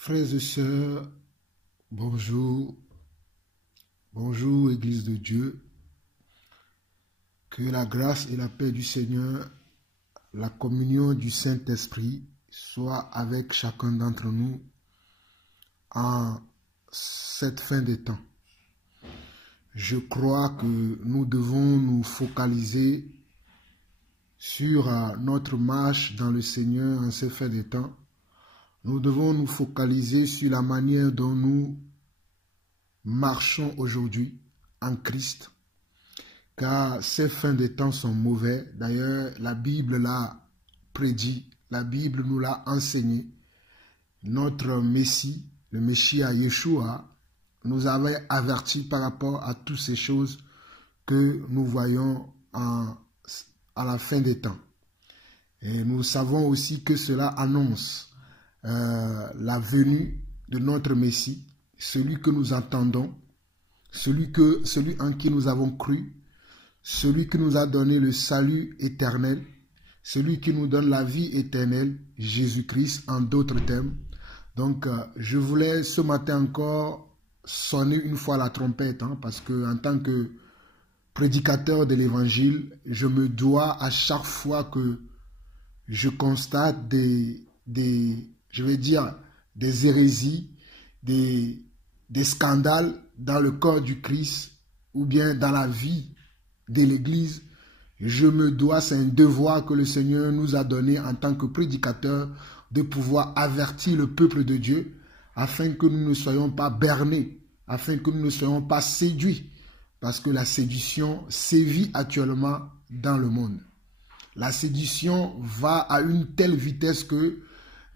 Frères et sœurs, bonjour, bonjour Église de Dieu, que la grâce et la paix du Seigneur, la communion du Saint-Esprit soit avec chacun d'entre nous en cette fin des temps. Je crois que nous devons nous focaliser sur notre marche dans le Seigneur en ces fins des temps. Nous devons nous focaliser sur la manière dont nous marchons aujourd'hui en Christ, car ces fins des temps sont mauvais. D'ailleurs, la Bible l'a prédit, la Bible nous l'a enseigné. Notre Messie, le Messie Yeshua, nous avait avertis par rapport à toutes ces choses que nous voyons à la fin des temps. Et nous savons aussi que cela annonce la venue de notre Messie, celui que nous entendons, celui en qui nous avons cru, celui qui nous a donné le salut éternel, celui qui nous donne la vie éternelle, Jésus-Christ en d'autres termes. Donc je voulais ce matin encore sonner une fois la trompette, parce que en tant que prédicateur de l'évangile, je me dois à chaque fois que je constate des hérésies, des scandales dans le corps du Christ ou bien dans la vie de l'Église. Je me dois, c'est un devoir que le Seigneur nous a donné en tant que prédicateur de pouvoir avertir le peuple de Dieu afin que nous ne soyons pas bernés, afin que nous ne soyons pas séduits, parce que la séduction sévit actuellement dans le monde. La séduction va à une telle vitesse que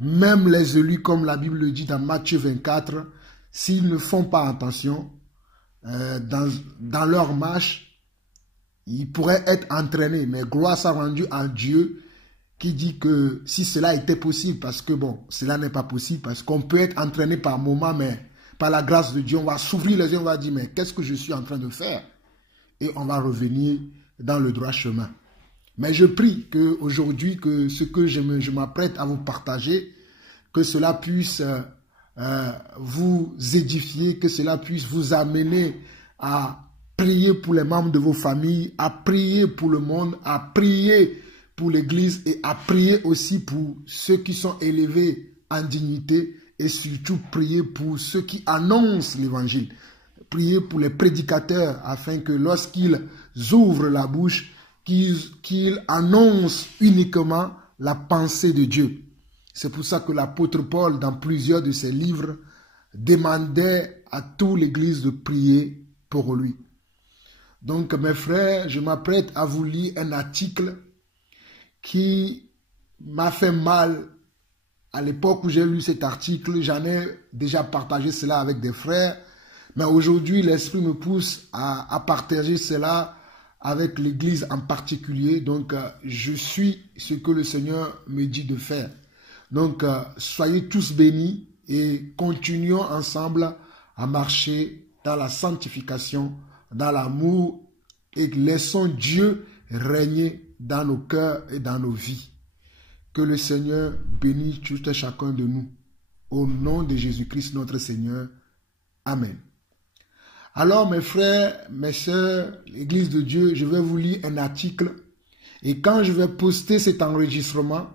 même les élus, comme la Bible le dit dans Matthieu 24, s'ils ne font pas attention dans leur marche, ils pourraient être entraînés. Mais gloire soit rendue à Dieu qui dit que si cela était possible, parce que bon, cela n'est pas possible, parce qu'on peut être entraîné par moment, mais par la grâce de Dieu, on va s'ouvrir les yeux, on va dire, mais qu'est-ce que je suis en train de faire? Et on va revenir dans le droit chemin. Mais je prie qu'aujourd'hui, que ce que je m'apprête à vous partager, que cela puisse vous édifier, que cela puisse vous amener à prier pour les membres de vos familles, à prier pour le monde, à prier pour l'Église et à prier aussi pour ceux qui sont élevés en dignité et surtout prier pour ceux qui annoncent l'Évangile. Prier pour les prédicateurs afin que lorsqu'ils ouvrent la bouche, qu'ils annoncent uniquement la pensée de Dieu. C'est pour ça que l'apôtre Paul, dans plusieurs de ses livres, demandait à toute l'Église de prier pour lui. Donc, mes frères, je m'apprête à vous lire un article qui m'a fait mal à l'époque où j'ai lu cet article. J'en ai déjà partagé cela avec des frères, mais aujourd'hui, l'Esprit me pousse à partager cela avec l'Église en particulier. Donc, je suis ce que le Seigneur me dit de faire. Donc, soyez tous bénis et continuons ensemble à marcher dans la sanctification, dans l'amour et laissons Dieu régner dans nos cœurs et dans nos vies. Que le Seigneur bénisse tout et chacun de nous. Au nom de Jésus-Christ notre Seigneur. Amen. Alors mes frères, mes sœurs, l'Église de Dieu, je vais vous lire un article et quand je vais poster cet enregistrement,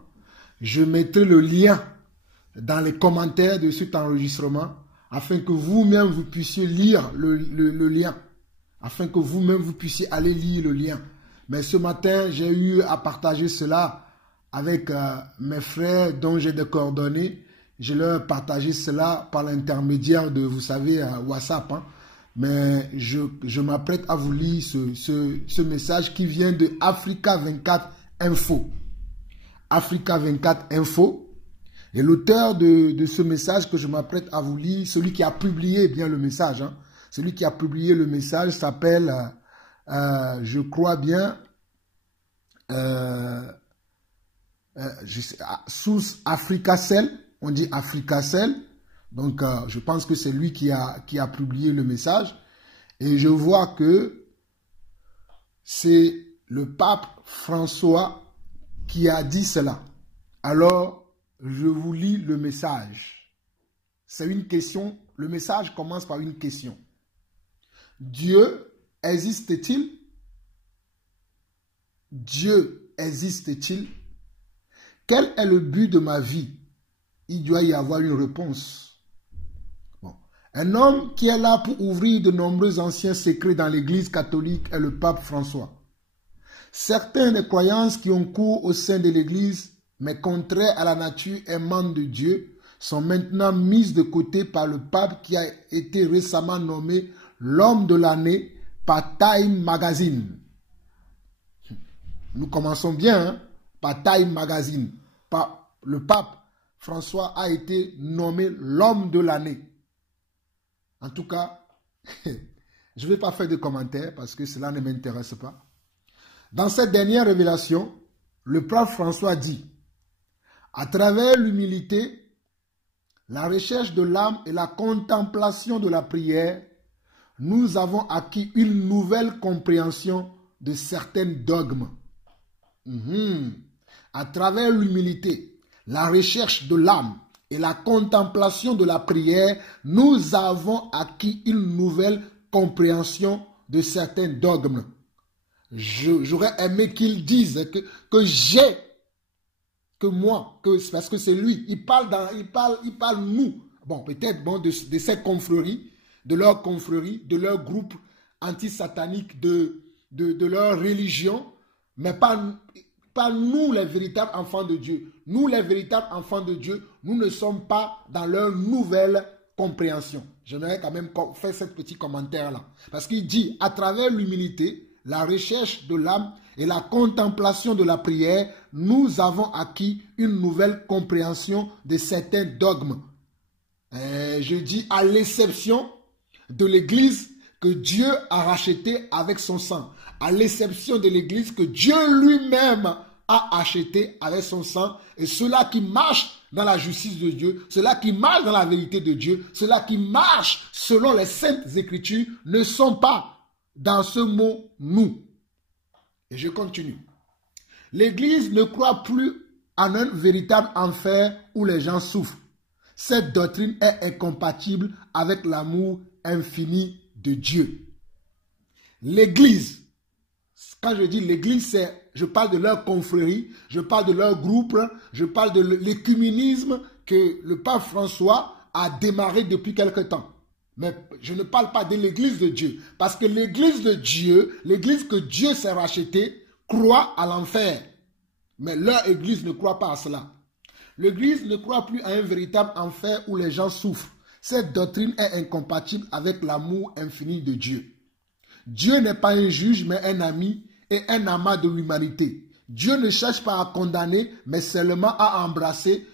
je mettrai le lien dans les commentaires de cet enregistrement afin que vous-même vous puissiez lire le lien, afin que vous-même vous puissiez aller lire le lien. Mais ce matin, j'ai eu à partager cela avec mes frères dont j'ai des coordonnées. Je leur ai partagé cela par l'intermédiaire de, vous savez, WhatsApp, Mais je m'apprête à vous lire ce message qui vient de Africa 24 Info. Africa 24 Info. Et l'auteur de ce message que je m'apprête à vous lire, celui qui a publié bien le message, celui qui a publié le message s'appelle, je crois bien, sous Africacell, on dit Africacell. Donc, je pense que c'est lui qui a publié le message. Et je vois que c'est le pape François qui a dit cela. Alors, je vous lis le message. c'est une question. Le message commence par une question. Dieu existe-t-il? Dieu existe-t-il? Quel est le but de ma vie? Il doit y avoir une réponse. Bon. Un homme qui est là pour ouvrir de nombreux anciens secrets dans l'Église catholique est le pape François. Certaines des croyances qui ont cours au sein de l'Église, mais contraires à la nature aimante de Dieu, sont maintenant mises de côté par le pape qui a été récemment nommé l'homme de l'année par Time Magazine. Nous commençons bien, hein, par Time Magazine. Le pape François a été nommé l'homme de l'année. En tout cas, je ne vais pas faire de commentaires parce que cela ne m'intéresse pas. Dans cette dernière révélation, le pape François dit, à travers l'humilité, la recherche de l'âme et la contemplation de la prière, nous avons acquis une nouvelle compréhension de certains dogmes. À travers l'humilité, la recherche de l'âme et la contemplation de la prière, nous avons acquis une nouvelle compréhension de certains dogmes. J'aurais aimé qu'il dise que j'ai, que moi, parce que c'est lui, il parle nous. Bon, peut-être de ces confréries, de leur confrérie, de leur groupe anti-satanique, de leur religion, mais pas nous les véritables enfants de Dieu. Nous les véritables enfants de Dieu, nous ne sommes pas dans leur nouvelle compréhension. J'aimerais quand même faire ce petit commentaire-là. Parce qu'il dit, à travers l'humilité, la recherche de l'âme et la contemplation de la prière, nous avons acquis une nouvelle compréhension de certains dogmes. Je dis à l'exception de l'Église que Dieu a rachetée avec son sang. À l'exception de l'Église que Dieu lui-même a acheté avec son sang. Et ceux-là qui marchent dans la justice de Dieu, ceux-là qui marchent dans la vérité de Dieu, ceux-là qui marchent selon les saintes écritures ne sont pas dans ce mot « nous ». Et je continue. L'Église ne croit plus en un véritable enfer où les gens souffrent. Cette doctrine est incompatible avec l'amour infini de Dieu. L'Église, quand je dis l'Église, je parle de leur confrérie, je parle de leur groupe, je parle de l'écuménisme que le pape François a démarré depuis quelque temps. Mais je ne parle pas de l'Église de Dieu. Parce que l'Église de Dieu, l'Église que Dieu s'est rachetée, croit à l'enfer. Mais leur Église ne croit pas à cela. L'Église ne croit plus à un véritable enfer où les gens souffrent. Cette doctrine est incompatible avec l'amour infini de Dieu. Dieu n'est pas un juge, mais un ami et un amas de l'humanité. Dieu ne cherche pas à condamner, mais seulement à embrasser.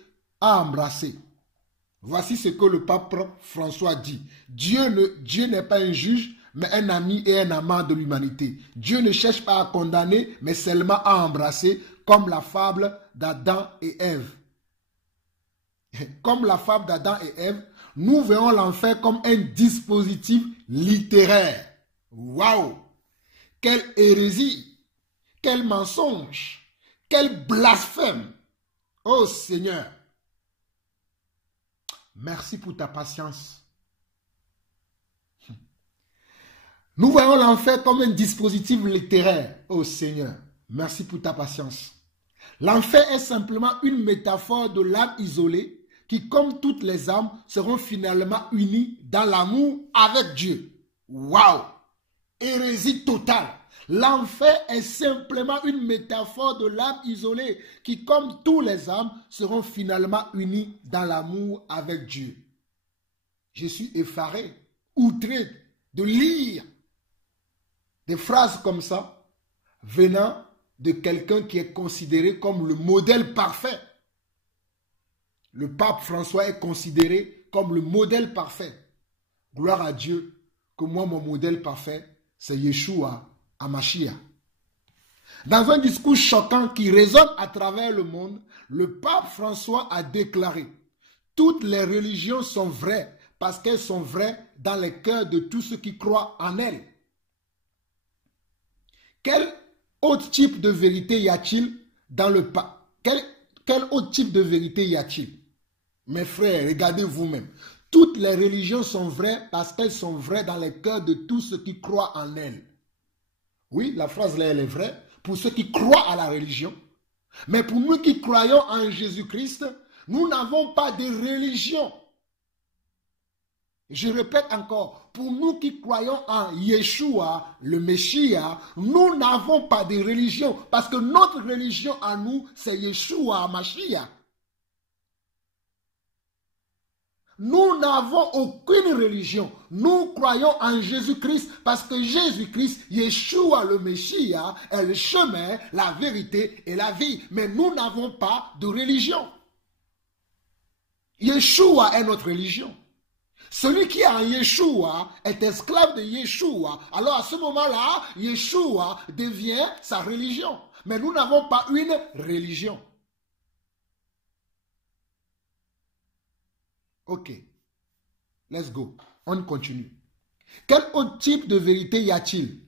Voici ce que le pape François dit. Dieu n'est pas un juge, mais un ami et un amant de l'humanité. Dieu ne cherche pas à condamner, mais seulement à embrasser, comme la fable d'Adam et Ève. Comme la fable d'Adam et Ève, nous voyons l'enfer comme un dispositif littéraire. Waouh! Quelle hérésie! Quel mensonge! Quel blasphème! Oh Seigneur! Merci pour ta patience. Nous voyons l'enfer comme un dispositif littéraire. Oh Seigneur, merci pour ta patience. L'enfer est simplement une métaphore de l'âme isolée qui, comme toutes les âmes, seront finalement unies dans l'amour avec Dieu. Waouh! Hérésie totale. L'enfer est simplement une métaphore de l'âme isolée qui, comme tous les âmes, seront finalement unis dans l'amour avec Dieu. Je suis effaré, outré de lire des phrases comme ça venant de quelqu'un qui est considéré comme le modèle parfait. Le pape François est considéré comme le modèle parfait. Gloire à Dieu que moi, mon modèle parfait, c'est Yeshua Hamashiach. Dans un discours choquant qui résonne à travers le monde, le pape François a déclaré « Toutes les religions sont vraies parce qu'elles sont vraies dans les cœurs de tous ceux qui croient en elles. » Quel autre type de vérité y a-t-il dans le pape? Quel autre type de vérité y a-t-il? Mes frères, regardez vous-même. Toutes les religions sont vraies parce qu'elles sont vraies dans les cœurs de tous ceux qui croient en elles. Oui, la phrase là, elle est vraie pour ceux qui croient à la religion. Mais pour nous qui croyons en Jésus-Christ, nous n'avons pas de religion. Je répète encore, pour nous qui croyons en Yeshua, le Messie, nous n'avons pas de religion. Parce que notre religion à nous, c'est Yeshua, Mashiach. Nous n'avons aucune religion. Nous croyons en Jésus-Christ parce que Jésus-Christ, Yeshua le Messie, est le chemin, la vérité et la vie. Mais nous n'avons pas de religion. Yeshua est notre religion. Celui qui est en Yeshua est esclave de Yeshua. Alors à ce moment-là, Yeshua devient sa religion. Mais nous n'avons pas une religion. Ok, let's go. On continue. Quel autre type de vérité y a-t-il?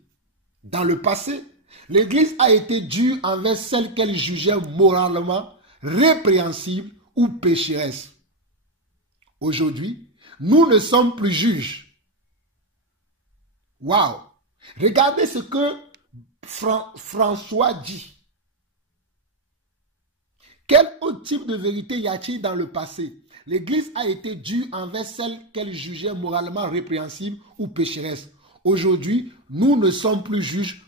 Dans le passé, l'Église a été dure envers celle qu'elle jugeait moralement répréhensible ou pécheresse. Aujourd'hui, nous ne sommes plus juges. Waouh! Regardez ce que François dit. Quel autre type de vérité y a-t-il dans le passé? L'Église a été dure envers celle qu'elle jugeait moralement répréhensible ou pécheresse. Aujourd'hui, nous ne sommes plus juges.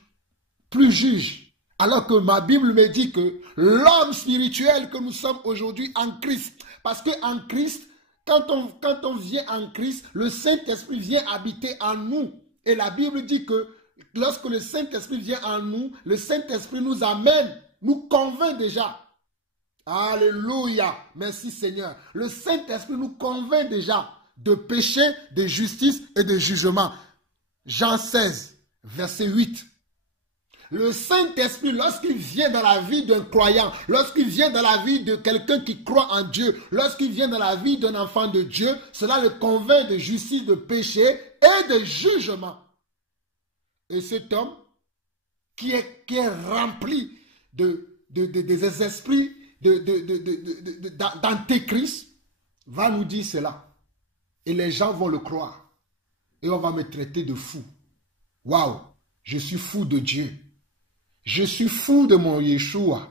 Alors que ma Bible me dit que l'homme spirituel que nous sommes aujourd'hui en Christ, parce qu'en Christ, quand on vient en Christ, le Saint-Esprit vient habiter en nous. Et la Bible dit que lorsque le Saint-Esprit vient en nous, le Saint-Esprit nous amène, nous convainc déjà. Alléluia, merci Seigneur. Le Saint-Esprit nous convainc déjà de péché, de justice et de jugement. Jean 16, verset 8. Le Saint-Esprit, lorsqu'il vient dans la vie d'un croyant, lorsqu'il vient dans la vie de quelqu'un qui croit en Dieu, lorsqu'il vient dans la vie d'un enfant de Dieu, cela le convainc de justice, de péché et de jugement. Et cet homme qui est rempli des esprits d'antéchrist va nous dire cela. Et les gens vont le croire. Et on va me traiter de fou. Waouh, je suis fou de Dieu. Je suis fou de mon Yeshua.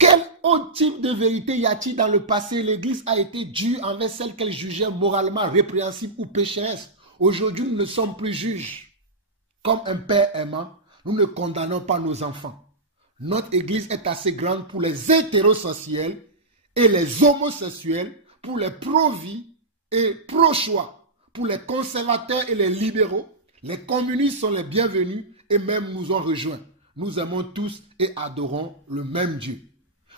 Quel autre type de vérité y a-t-il dans le passé? L'Église a été dure envers celle qu'elle jugeait moralement répréhensible ou pécheresse. Aujourd'hui, nous ne sommes plus juges. Comme un père aimant, nous ne condamnons pas nos enfants. Notre Église est assez grande pour les hétérosexuels et les homosexuels, pour les pro-vie et pro-choix, pour les conservateurs et les libéraux. Les communistes sont les bienvenus et même nous ont rejoints. Nous aimons tous et adorons le même Dieu.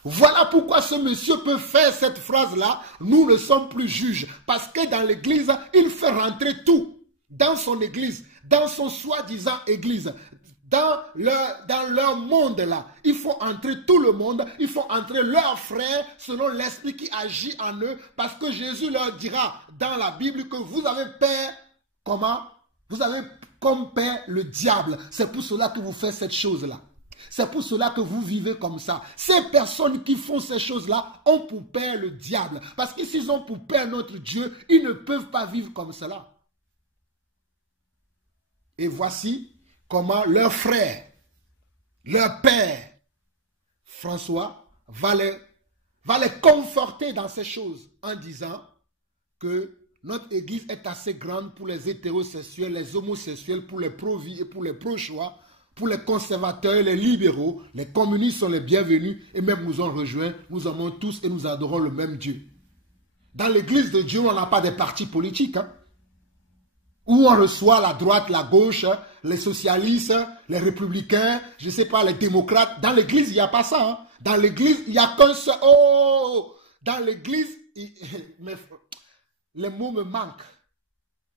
Voilà pourquoi ce monsieur peut faire cette phrase-là. Nous ne sommes plus juges. Parce que dans l'église, il fait rentrer tout. Dans son église, dans son soi-disant église, dans leur monde là. Il faut entrer tout le monde. Il faut entrer leurs frères selon l'esprit qui agit en eux. Parce que Jésus leur dira dans la Bible que vous avez peur. Comment? Vous avez comme père le diable. C'est pour cela que vous faites cette chose-là. C'est pour cela que vous vivez comme ça. Ces personnes qui font ces choses-là ont pour père le diable. Parce que s'ils ont pour père notre Dieu, ils ne peuvent pas vivre comme cela. Et voici comment leur frère, leur père, François, va les conforter dans ces choses en disant que notre église est assez grande pour les hétérosexuels, les homosexuels, pour les pro-vie et pour les pro-choix, pour les conservateurs, les libéraux. Les communistes sont les bienvenus et même nous ont rejoints. Nous aimons tous et nous adorons le même Dieu. Dans l'église de Dieu, on n'a pas de partis politiques. Où on reçoit la droite, la gauche, les socialistes, les républicains, je ne sais pas, les démocrates. Dans l'église, il n'y a pas ça. Dans l'église, il n'y a qu'un seul... Oh! Dans l'église... Les mots me manquent.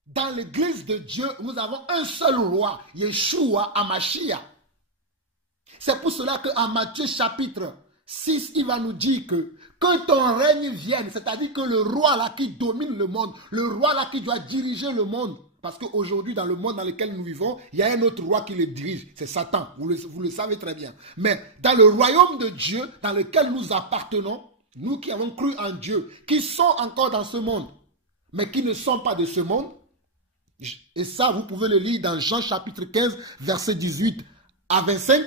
Dans l'église de Dieu, nous avons un seul roi, Yeshua HaMashiach. C'est pour cela qu'en Matthieu chapitre 6, il va nous dire que ton règne vienne, c'est-à-dire que le roi là qui domine le monde, le roi là qui doit diriger le monde, parce qu'aujourd'hui dans le monde dans lequel nous vivons, il y a un autre roi qui le dirige, c'est Satan, vous le savez très bien. Mais dans le royaume de Dieu, dans lequel nous appartenons, nous qui avons cru en Dieu, qui sont encore dans ce monde, mais qui ne sont pas de ce monde. Et ça, vous pouvez le lire dans Jean chapitre 15, verset 18 à 25.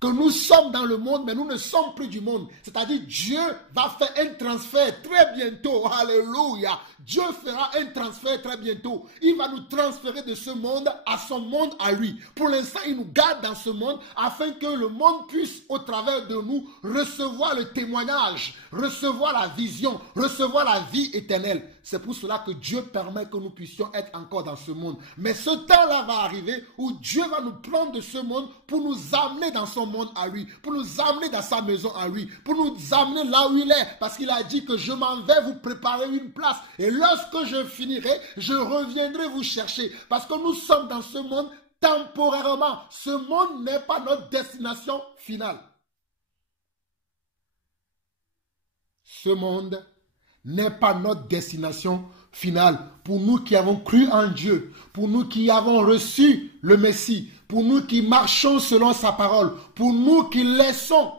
Que nous sommes dans le monde, mais nous ne sommes plus du monde. C'est-à-dire, Dieu va faire un transfert très bientôt. Alléluia. Dieu fera un transfert très bientôt. Il va nous transférer de ce monde à son monde à lui. Pour l'instant, il nous garde dans ce monde afin que le monde puisse, au travers de nous, recevoir le témoignage, recevoir la vision, recevoir la vie éternelle. C'est pour cela que Dieu permet que nous puissions être encore dans ce monde. Mais ce temps-là va arriver où Dieu va nous prendre de ce monde pour nous amener dans son monde à lui, pour nous amener dans sa maison à lui, pour nous amener là où il est. Parce qu'il a dit que je m'en vais vous préparer une place. Et lorsque je finirai, je reviendrai vous chercher. Parce que nous sommes dans ce monde temporairement. Ce monde n'est pas notre destination finale. Ce monde n'est pas notre destination finale. Pour nous qui avons cru en Dieu, pour nous qui avons reçu le Messie, pour nous qui marchons selon sa parole, pour nous qui laissons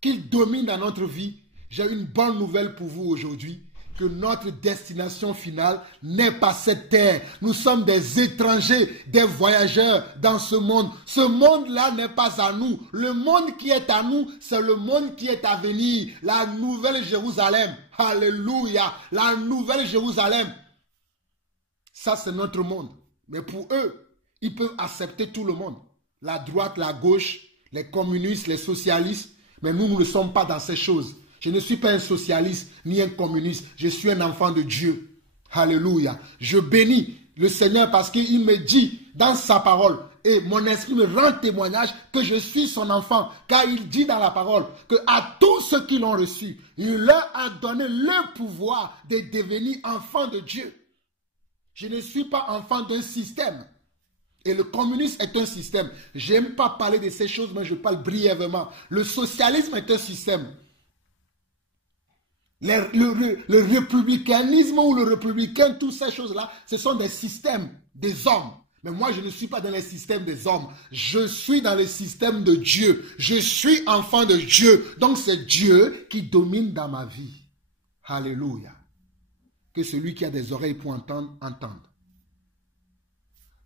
qu'il domine dans notre vie, j'ai une bonne nouvelle pour vous aujourd'hui. Que notre destination finale n'est pas cette terre. Nous sommes des étrangers, des voyageurs dans ce monde. Ce monde-là n'est pas à nous. Le monde qui est à nous, c'est le monde qui est à venir. La nouvelle Jérusalem. Alléluia. La nouvelle Jérusalem. Ça, c'est notre monde. Mais pour eux, ils peuvent accepter tout le monde. La droite, la gauche, les communistes, les socialistes. Mais nous ne sommes pas dans ces choses. Je ne suis pas un socialiste ni un communiste. Je suis un enfant de Dieu. Alléluia. Je bénis le Seigneur parce qu'il me dit dans sa parole et mon esprit me rend témoignage que je suis son enfant. Car il dit dans la parole que à tous ceux qui l'ont reçu, il leur a donné le pouvoir de devenir enfants de Dieu. Je ne suis pas enfant d'un système. Et le communisme est un système. Je n'aime pas parler de ces choses, mais je parle brièvement. Le socialisme est un système. Le républicanisme ou le républicain, toutes ces choses-là, ce sont des systèmes des hommes. Mais moi, je ne suis pas dans les systèmes des hommes. Je suis dans le système de Dieu. Je suis enfant de Dieu. Donc, c'est Dieu qui domine dans ma vie. Alléluia. Que celui qui a des oreilles pour entendre, entende.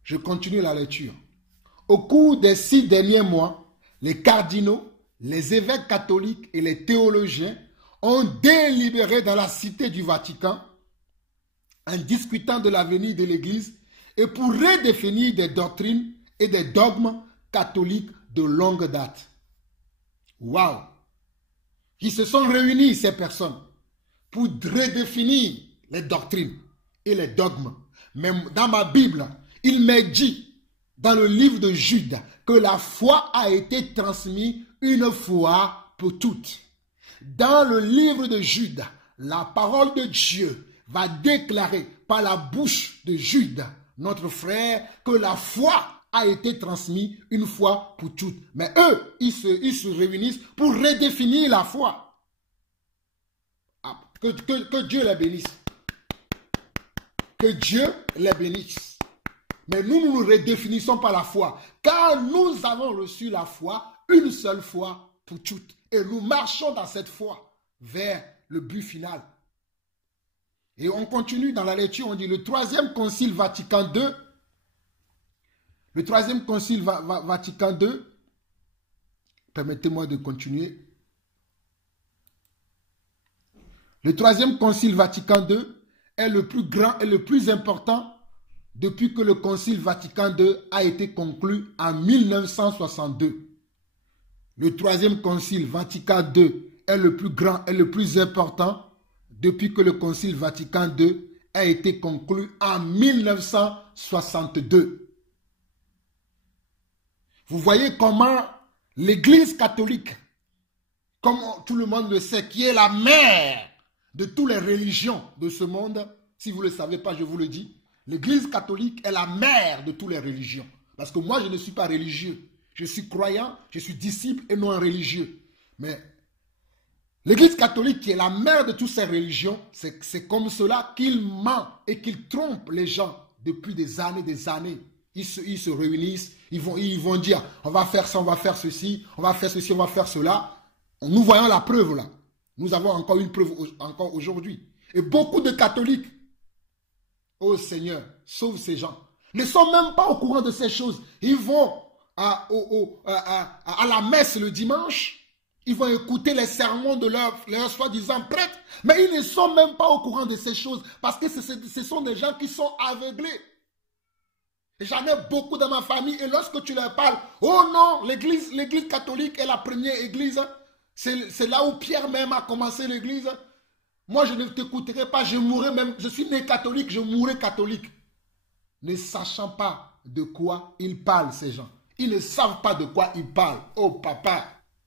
Je continue la lecture. Au cours des 6 derniers mois, les cardinaux, les évêques catholiques et les théologiens ont délibéré dans la cité du Vatican en discutant de l'avenir de l'Église et pour redéfinir des doctrines et des dogmes catholiques de longue date. Waouh! Ils se sont réunis, ces personnes, pour redéfinir les doctrines et les dogmes. Mais dans ma Bible, il m'est dit, dans le livre de Jude, que la foi a été transmise une fois pour toutes. Dans le livre de Jude, la parole de Dieu va déclarer par la bouche de Jude, notre frère, que la foi a été transmise une fois pour toutes. Mais eux, ils se réunissent pour redéfinir la foi. Ah, que Dieu les bénisse. Que Dieu les bénisse. Mais nous ne nous redéfinissons pas la foi, car nous avons reçu la foi une seule fois pour toutes. Et nous marchons dans cette foi vers le but final. Et on continue dans la lecture, on dit le troisième concile Vatican II, le troisième concile Vatican II, permettez-moi de continuer. Le troisième concile Vatican II est le plus grand et le plus important depuis que le concile Vatican II a été conclu en 1962. Le troisième concile Vatican II est le plus grand et le plus important depuis que le concile Vatican II a été conclu en 1962. Vous voyez comment l'Église catholique, comme tout le monde le sait, qui est la mère de toutes les religions de ce monde, si vous ne le savez pas, je vous le dis, l'Église catholique est la mère de toutes les religions. Parce que moi, je ne suis pas religieux. Je suis croyant, je suis disciple et non un religieux. Mais l'Église catholique, qui est la mère de toutes ces religions, c'est comme cela qu'il ment et qu'il trompe les gens depuis des années, des années. Ils se réunissent, ils vont dire, on va faire ça, on va faire ceci, on va faire ceci, on va faire cela. Nous voyons la preuve là. Nous avons encore une preuve encore aujourd'hui. Et beaucoup de catholiques Oh Seigneur, sauve ces gens. Ils ne sont même pas au courant de ces choses. Ils vont à la messe le dimanche. Ils vont écouter les sermons de leur soi-disant prêtres. Mais ils ne sont même pas au courant de ces choses. Parce que ce sont des gens qui sont aveuglés. J'en ai beaucoup dans ma famille. Et lorsque tu leur parles, oh non, l'église catholique est la première église. C'est là où Pierre même a commencé l'église. Moi, je ne t'écouterai pas. Je mourrai même. Je suis né catholique, je mourrai catholique. Ne sachant pas de quoi ils parlent, ces gens. Ils ne savent pas de quoi ils parlent. Oh papa,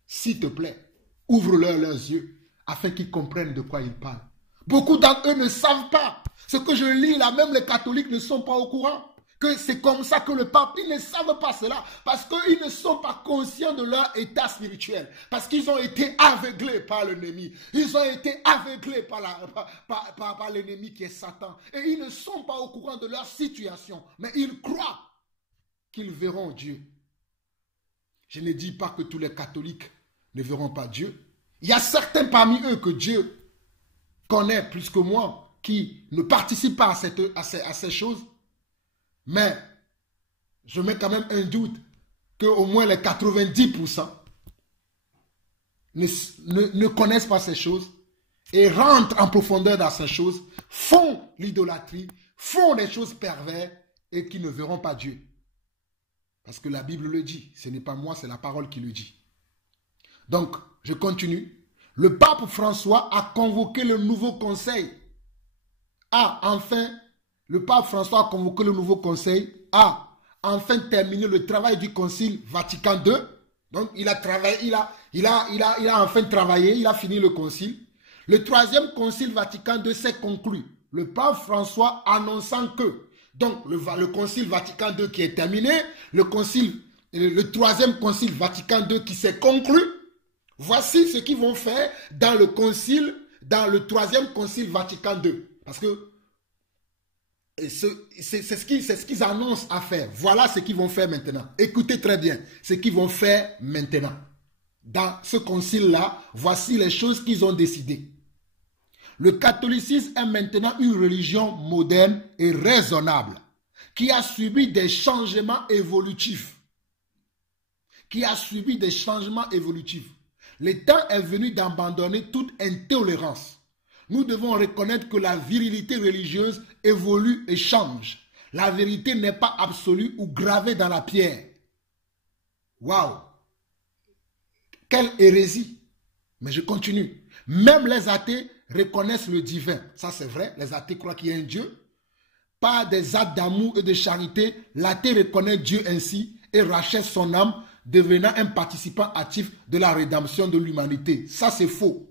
s'il te plaît, ouvre-leur leurs yeux afin qu'ils comprennent de quoi ils parlent. Beaucoup d'entre eux ne savent pas. Ce que je lis là, même les catholiques ne sont pas au courant. Que c'est comme ça que le pape, ils ne savent pas cela. Parce qu'ils ne sont pas conscients de leur état spirituel. Parce qu'ils ont été aveuglés par l'ennemi. Ils ont été aveuglés par l'ennemi qui est Satan. Et ils ne sont pas au courant de leur situation. Mais ils croient qu'ils verront Dieu. Je ne dis pas que tous les catholiques ne verront pas Dieu. Il y a certains parmi eux que Dieu connaît plus que moi, qui ne participent pas à ces choses. Mais je mets quand même un doute qu'au moins les 90% ne connaissent pas ces choses et rentrent en profondeur dans ces choses, font l'idolâtrie, font des choses perverses et qui ne verront pas Dieu. Parce que la Bible le dit, ce n'est pas moi, c'est la parole qui le dit. Donc, je continue. Le pape François a convoqué le nouveau conseil. Le pape François a convoqué le nouveau conseil, a enfin terminé le travail du concile Vatican II. Donc, il a travaillé, il a enfin travaillé, il a fini le concile. Le troisième concile Vatican II s'est conclu. Le pape François annonçant que, donc, le concile Vatican II qui est terminé, le troisième concile Vatican II qui s'est conclu, voici ce qu'ils vont faire dans le troisième concile Vatican II. Parce que c'est ce qu'ils annoncent à faire. Voilà ce qu'ils vont faire maintenant. Écoutez très bien ce qu'ils vont faire maintenant. Dans ce concile-là, voici les choses qu'ils ont décidées. Le catholicisme est maintenant une religion moderne et raisonnable qui a subi des changements évolutifs. Le temps est venu d'abandonner toute intolérance. Nous devons reconnaître que la virilité religieuse évolue et change. La vérité n'est pas absolue ou gravée dans la pierre. Waouh! Quelle hérésie! Mais je continue. Même les athées reconnaissent le divin. Ça c'est vrai, les athées croient qu'il y a un Dieu. Par des actes d'amour et de charité, l'athée reconnaît Dieu ainsi et rachète son âme, devenant un participant actif de la rédemption de l'humanité. Ça c'est faux.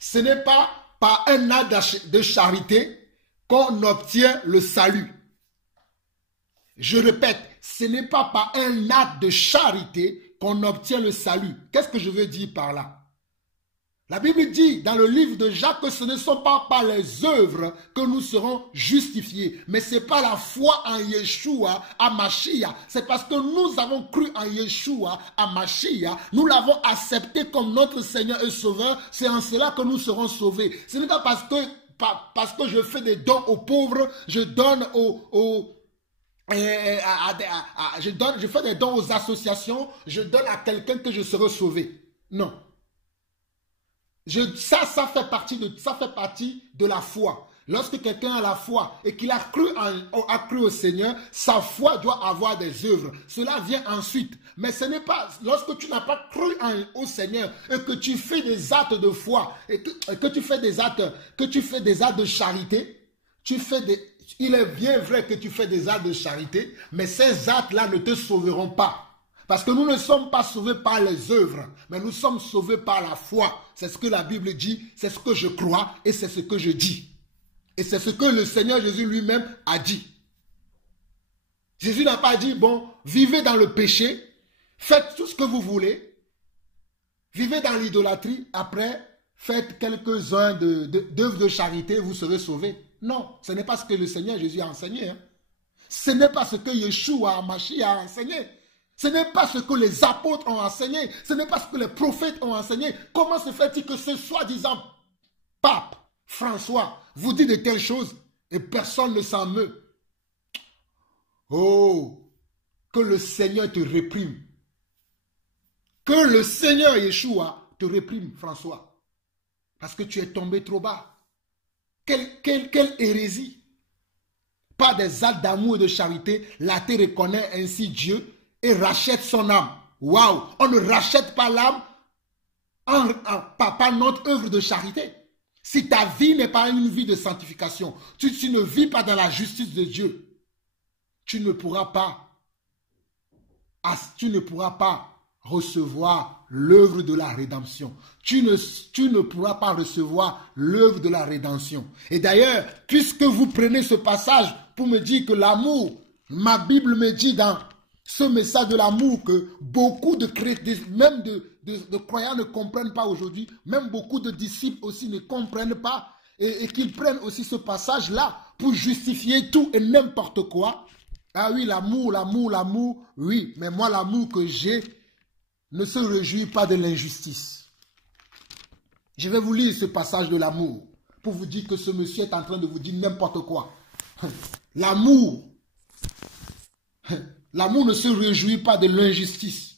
Ce n'est pas par un acte de charité qu'on obtient le salut. Je répète, ce n'est pas par un acte de charité qu'on obtient le salut. Qu'est-ce que je veux dire par là? La Bible dit dans le livre de Jacques que ce ne sont pas par les œuvres que nous serons justifiés, mais c'est par la foi en Yeshua, à Mashiach. C'est parce que nous avons cru en Yeshua, à Mashiach, nous l'avons accepté comme notre Seigneur et Sauveur, c'est en cela que nous serons sauvés. Ce n'est pas parce que je fais des dons aux pauvres, je donne je fais des dons aux associations, je donne à quelqu'un que je serai sauvé. Non. Ça fait partie de la foi. Lorsque quelqu'un a la foi et qu'il a cru au Seigneur, sa foi doit avoir des œuvres. Cela vient ensuite. Mais ce n'est pas, lorsque tu n'as pas cru au Seigneur et que tu fais des actes de foi et que tu fais des actes de charité, il est bien vrai que tu fais des actes de charité, mais ces actes-là ne te sauveront pas. Parce que nous ne sommes pas sauvés par les œuvres, mais nous sommes sauvés par la foi. C'est ce que la Bible dit, c'est ce que je crois et c'est ce que je dis. Et c'est ce que le Seigneur Jésus lui-même a dit. Jésus n'a pas dit, bon, vivez dans le péché, faites tout ce que vous voulez, vivez dans l'idolâtrie, après, faites quelques-uns d'œuvres de charité, vous serez sauvés. Non, ce n'est pas ce que le Seigneur Jésus a enseigné. Ce n'est pas ce que Yeshua, Mashiach a enseigné. Ce n'est pas ce que les apôtres ont enseigné. Ce n'est pas ce que les prophètes ont enseigné. Comment se fait-il que ce soi-disant pape François vous dit de telles choses? et personne ne s'en meut. Oh, que le Seigneur te réprime. Que le Seigneur Yeshua te réprime, François. Parce que tu es tombé trop bas. Quelle hérésie. Par des actes d'amour et de charité, la terre reconnaît ainsi Dieu et rachète son âme. Waouh! On ne rachète pas l'âme par notre œuvre de charité. Si ta vie n'est pas une vie de sanctification, tu ne vis pas dans la justice de Dieu, tu ne pourras pas recevoir l'œuvre de la rédemption. Tu ne pourras pas recevoir l'œuvre de la rédemption. Et d'ailleurs, puisque vous prenez ce passage pour me dire que l'amour, ma Bible me dit dans ce message de l'amour que beaucoup de chrétiens, même de croyants ne comprennent pas aujourd'hui, même beaucoup de disciples aussi ne comprennent pas, et qu'ils prennent aussi ce passage-là pour justifier tout et n'importe quoi. Ah oui, l'amour, oui, mais moi l'amour que j'ai ne se réjouit pas de l'injustice. Je vais vous lire ce passage de l'amour pour vous dire que ce monsieur est en train de vous dire n'importe quoi. L'amour ne se réjouit pas de l'injustice.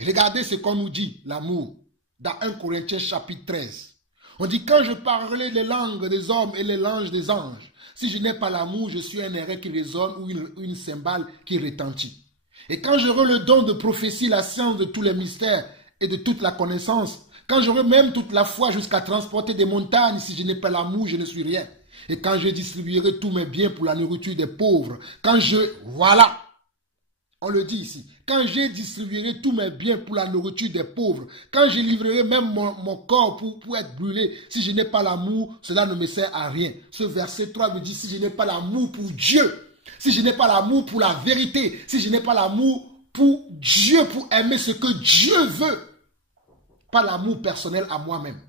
Regardez ce qu'on nous dit, l'amour, dans 1 Corinthiens chapitre 13. On dit, quand je parlais les langues des hommes et les langues des anges, si je n'ai pas l'amour, je suis un airain qui résonne ou une cymbale qui retentit. Et quand j'aurai le don de prophétie, la science de tous les mystères et de toute la connaissance, quand j'aurai même toute la foi jusqu'à transporter des montagnes, si je n'ai pas l'amour, je ne suis rien. Et quand je distribuerai tous mes biens pour la nourriture des pauvres, voilà, on le dit ici, quand je distribuerai tous mes biens pour la nourriture des pauvres, quand je livrerai même mon corps pour être brûlé, si je n'ai pas l'amour, cela ne me sert à rien. Ce verset 3 me dit, si je n'ai pas l'amour pour Dieu, si je n'ai pas l'amour pour la vérité, si je n'ai pas l'amour pour Dieu, pour aimer ce que Dieu veut, pas l'amour personnel à moi-même.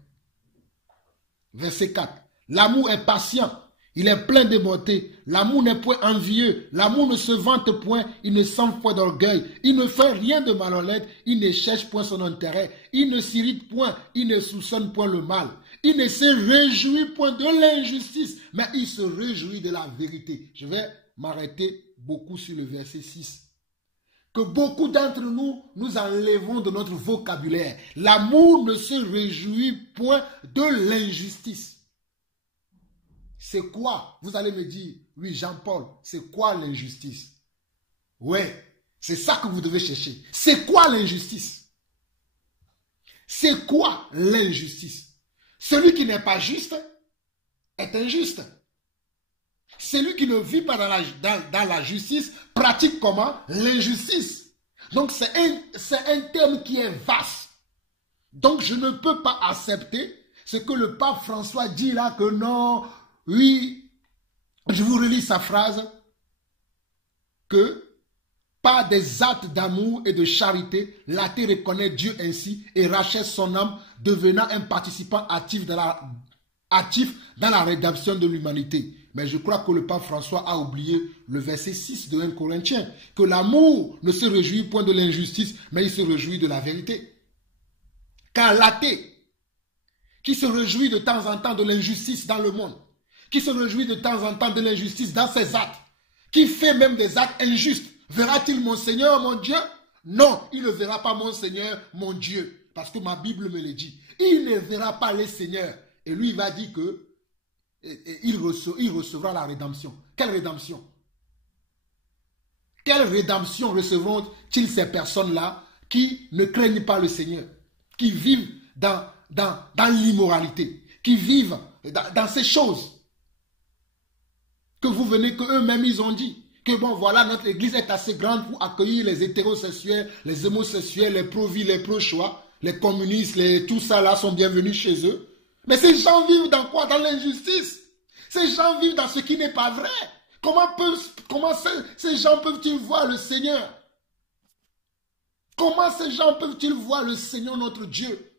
Verset 4. L'amour est patient, il est plein de bonté. L'amour n'est point envieux, l'amour ne se vante point, il ne sent point d'orgueil, il ne fait rien de malhonnête, il ne cherche point son intérêt, il ne s'irrite point, il ne soupçonne point le mal, il ne se réjouit point de l'injustice, mais il se réjouit de la vérité. Je vais m'arrêter beaucoup sur le verset 6. Que beaucoup d'entre nous, nous enlevons de notre vocabulaire. L'amour ne se réjouit point de l'injustice. C'est quoi? Vous allez me dire, oui Jean-Paul, c'est quoi l'injustice? Ouais, c'est ça que vous devez chercher. C'est quoi l'injustice? C'est quoi l'injustice? Celui qui n'est pas juste est injuste. Celui qui ne vit pas dans la justice pratique comment? L'injustice. Donc c'est un terme qui est vaste. Donc je ne peux pas accepter ce que le pape François dit là, que non, oui, je vous relis sa phrase, que par des actes d'amour et de charité, la terre reconnaît Dieu ainsi et rachète son âme, devenant un participant actif dans la rédemption de l'humanité. Mais je crois que le pape François a oublié le verset 6 de 1 Corinthiens, que l'amour ne se réjouit point de l'injustice, mais il se réjouit de la vérité. Car l'athée, qui se réjouit de temps en temps de l'injustice dans le monde, qui se réjouit de temps en temps de l'injustice dans ses actes, qui fait même des actes injustes, verra-t-il mon Seigneur, mon Dieu? Non, il ne verra pas mon Seigneur, mon Dieu, parce que ma Bible me le dit. Il ne verra pas les seigneurs. Et lui, il va dire que il recevra la rédemption. Quelle rédemption? Quelle rédemption recevront-ils ces personnes-là qui ne craignent pas le Seigneur, qui vivent dans l'immoralité, qui vivent dans ces choses que vous venez, que eux-mêmes ils ont dit, que bon voilà, notre église est assez grande pour accueillir les hétérosexuels, les homosexuels, les pro-vie, les pro-choix, les communistes, tout ça là sont bienvenus chez eux. Mais ces gens vivent dans quoi? Dans l'injustice. Ces gens vivent dans ce qui n'est pas vrai. Comment ces gens peuvent-ils voir le Seigneur? Comment ces gens peuvent-ils voir le Seigneur notre Dieu?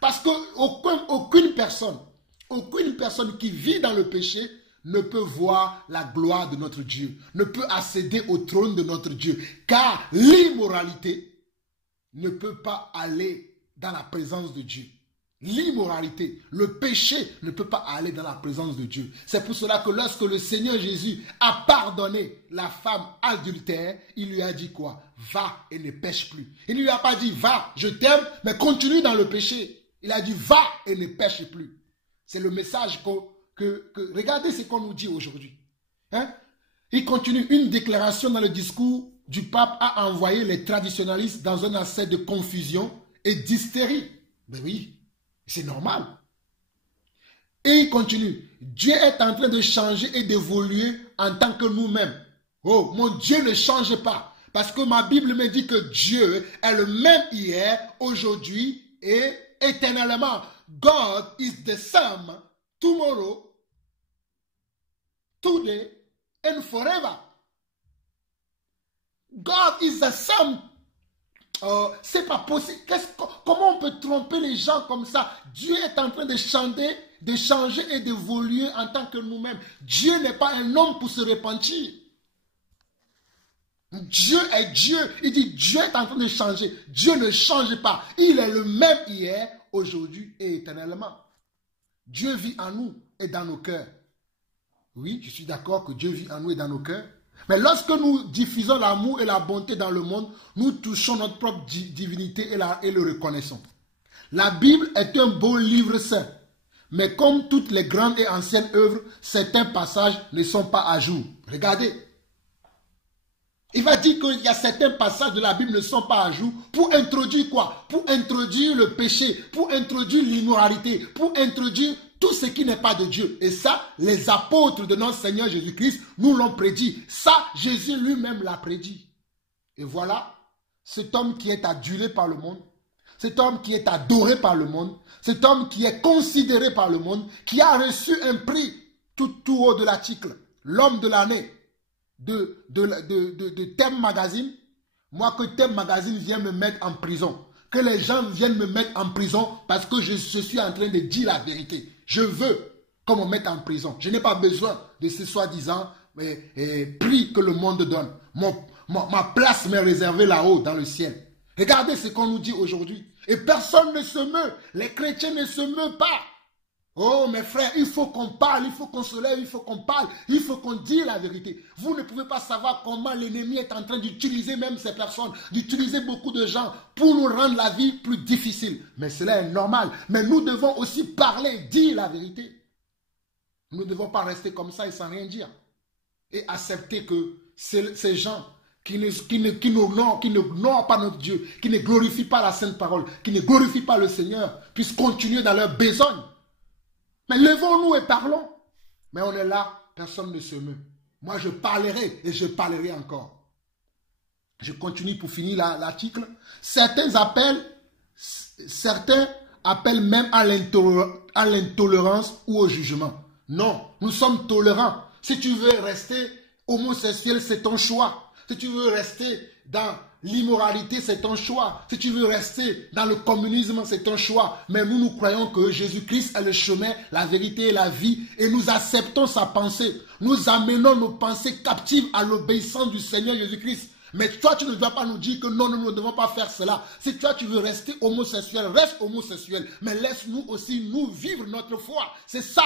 Parce qu'aucune personne qui vit dans le péché ne peut voir la gloire de notre Dieu, ne peut accéder au trône de notre Dieu, car l'immoralité ne peut pas aller dans la présence de Dieu. L'immoralité, le péché ne peut pas aller dans la présence de Dieu. C'est pour cela que lorsque le Seigneur Jésus a pardonné la femme adultère, il lui a dit quoi? Va et ne pêche plus. Il ne lui a pas dit va, je t'aime, mais continue dans le péché. Il a dit va et ne pêche plus. C'est le message regardez ce qu'on nous dit aujourd'hui. Hein? Il continue une déclaration dans le discours du pape a envoyé les traditionalistes dans un accès de confusion et d'hystérie. Ben oui. C'est normal. Et il continue. Dieu est en train de changer et d'évoluer en tant que nous-mêmes. Oh, mon Dieu ne change pas. Parce que ma Bible me dit que Dieu est le même hier, aujourd'hui et éternellement. God is the same tomorrow, today and forever. God is the same. C'est pas possible. Comment on peut tromper les gens comme ça? Dieu est en train de changer et d'évoluer en tant que nous-mêmes. Dieu n'est pas un homme pour se repentir. Dieu est Dieu. Il dit Dieu est en train de changer. Dieu ne change pas. Il est le même hier, aujourd'hui et éternellement. Dieu vit en nous et dans nos cœurs. Oui, je suis d'accord que Dieu vit en nous et dans nos cœurs. Mais lorsque nous diffusons l'amour et la bonté dans le monde, nous touchons notre propre divinité et le reconnaissons. La Bible est un beau livre saint. Mais comme toutes les grandes et anciennes œuvres, certains passages ne sont pas à jour. Regardez. Il va dire qu'il y a certains passages de la Bible ne sont pas à jour pour introduire quoi? Pour introduire le péché, pour introduire l'immoralité, pour introduire tout ce qui n'est pas de Dieu. Et ça, les apôtres de notre Seigneur Jésus-Christ nous l'ont prédit. Ça, Jésus lui-même l'a prédit. Et voilà, cet homme qui est adulé par le monde, cet homme qui est adoré par le monde, cet homme qui est considéré par le monde, qui a reçu un prix tout haut de l'article, l'homme de l'année de Thème Magazine. Moi, que Thème Magazine vienne me mettre en prison, que les gens viennent me mettre en prison parce que je suis en train de dire la vérité. Je veux qu'on me mette en prison. Je n'ai pas besoin de ce soi-disant prix que le monde donne. Ma place m'est réservée là-haut dans le ciel. Regardez ce qu'on nous dit aujourd'hui. Et personne ne se meut. Les chrétiens ne se meuent pas. Oh mes frères, il faut qu'on parle, il faut qu'on se lève, il faut qu'on parle, il faut qu'on dise la vérité. Vous ne pouvez pas savoir comment l'ennemi est en train d'utiliser même ces personnes, d'utiliser beaucoup de gens pour nous rendre la vie plus difficile. Mais cela est normal. Mais nous devons aussi parler, dire la vérité. Nous ne devons pas rester comme ça et sans rien dire. Et accepter que ces gens qui n'honorent pas notre Dieu, qui ne glorifient pas la sainte parole, qui ne glorifient pas le Seigneur, puissent continuer dans leur besogne. Mais levons-nous et parlons. Mais on est là, personne ne se meut. Moi, je parlerai et je parlerai encore. Je continue pour finir l'article. Certains appellent même à l'intolérance ou au jugement. Non, nous sommes tolérants. Si tu veux rester homosexuel, c'est ton choix. Si tu veux rester dans l'immoralité, c'est ton choix. Si tu veux rester dans le communisme, c'est ton choix. Mais nous croyons que Jésus-Christ est le chemin, la vérité et la vie. Et nous acceptons sa pensée. Nous amenons nos pensées captives à l'obéissance du Seigneur Jésus-Christ. Mais toi, tu ne dois pas nous dire que non, nous ne devons pas faire cela. Si toi, tu veux rester homosexuel, reste homosexuel. Mais laisse-nous aussi, nous, vivre notre foi. C'est ça,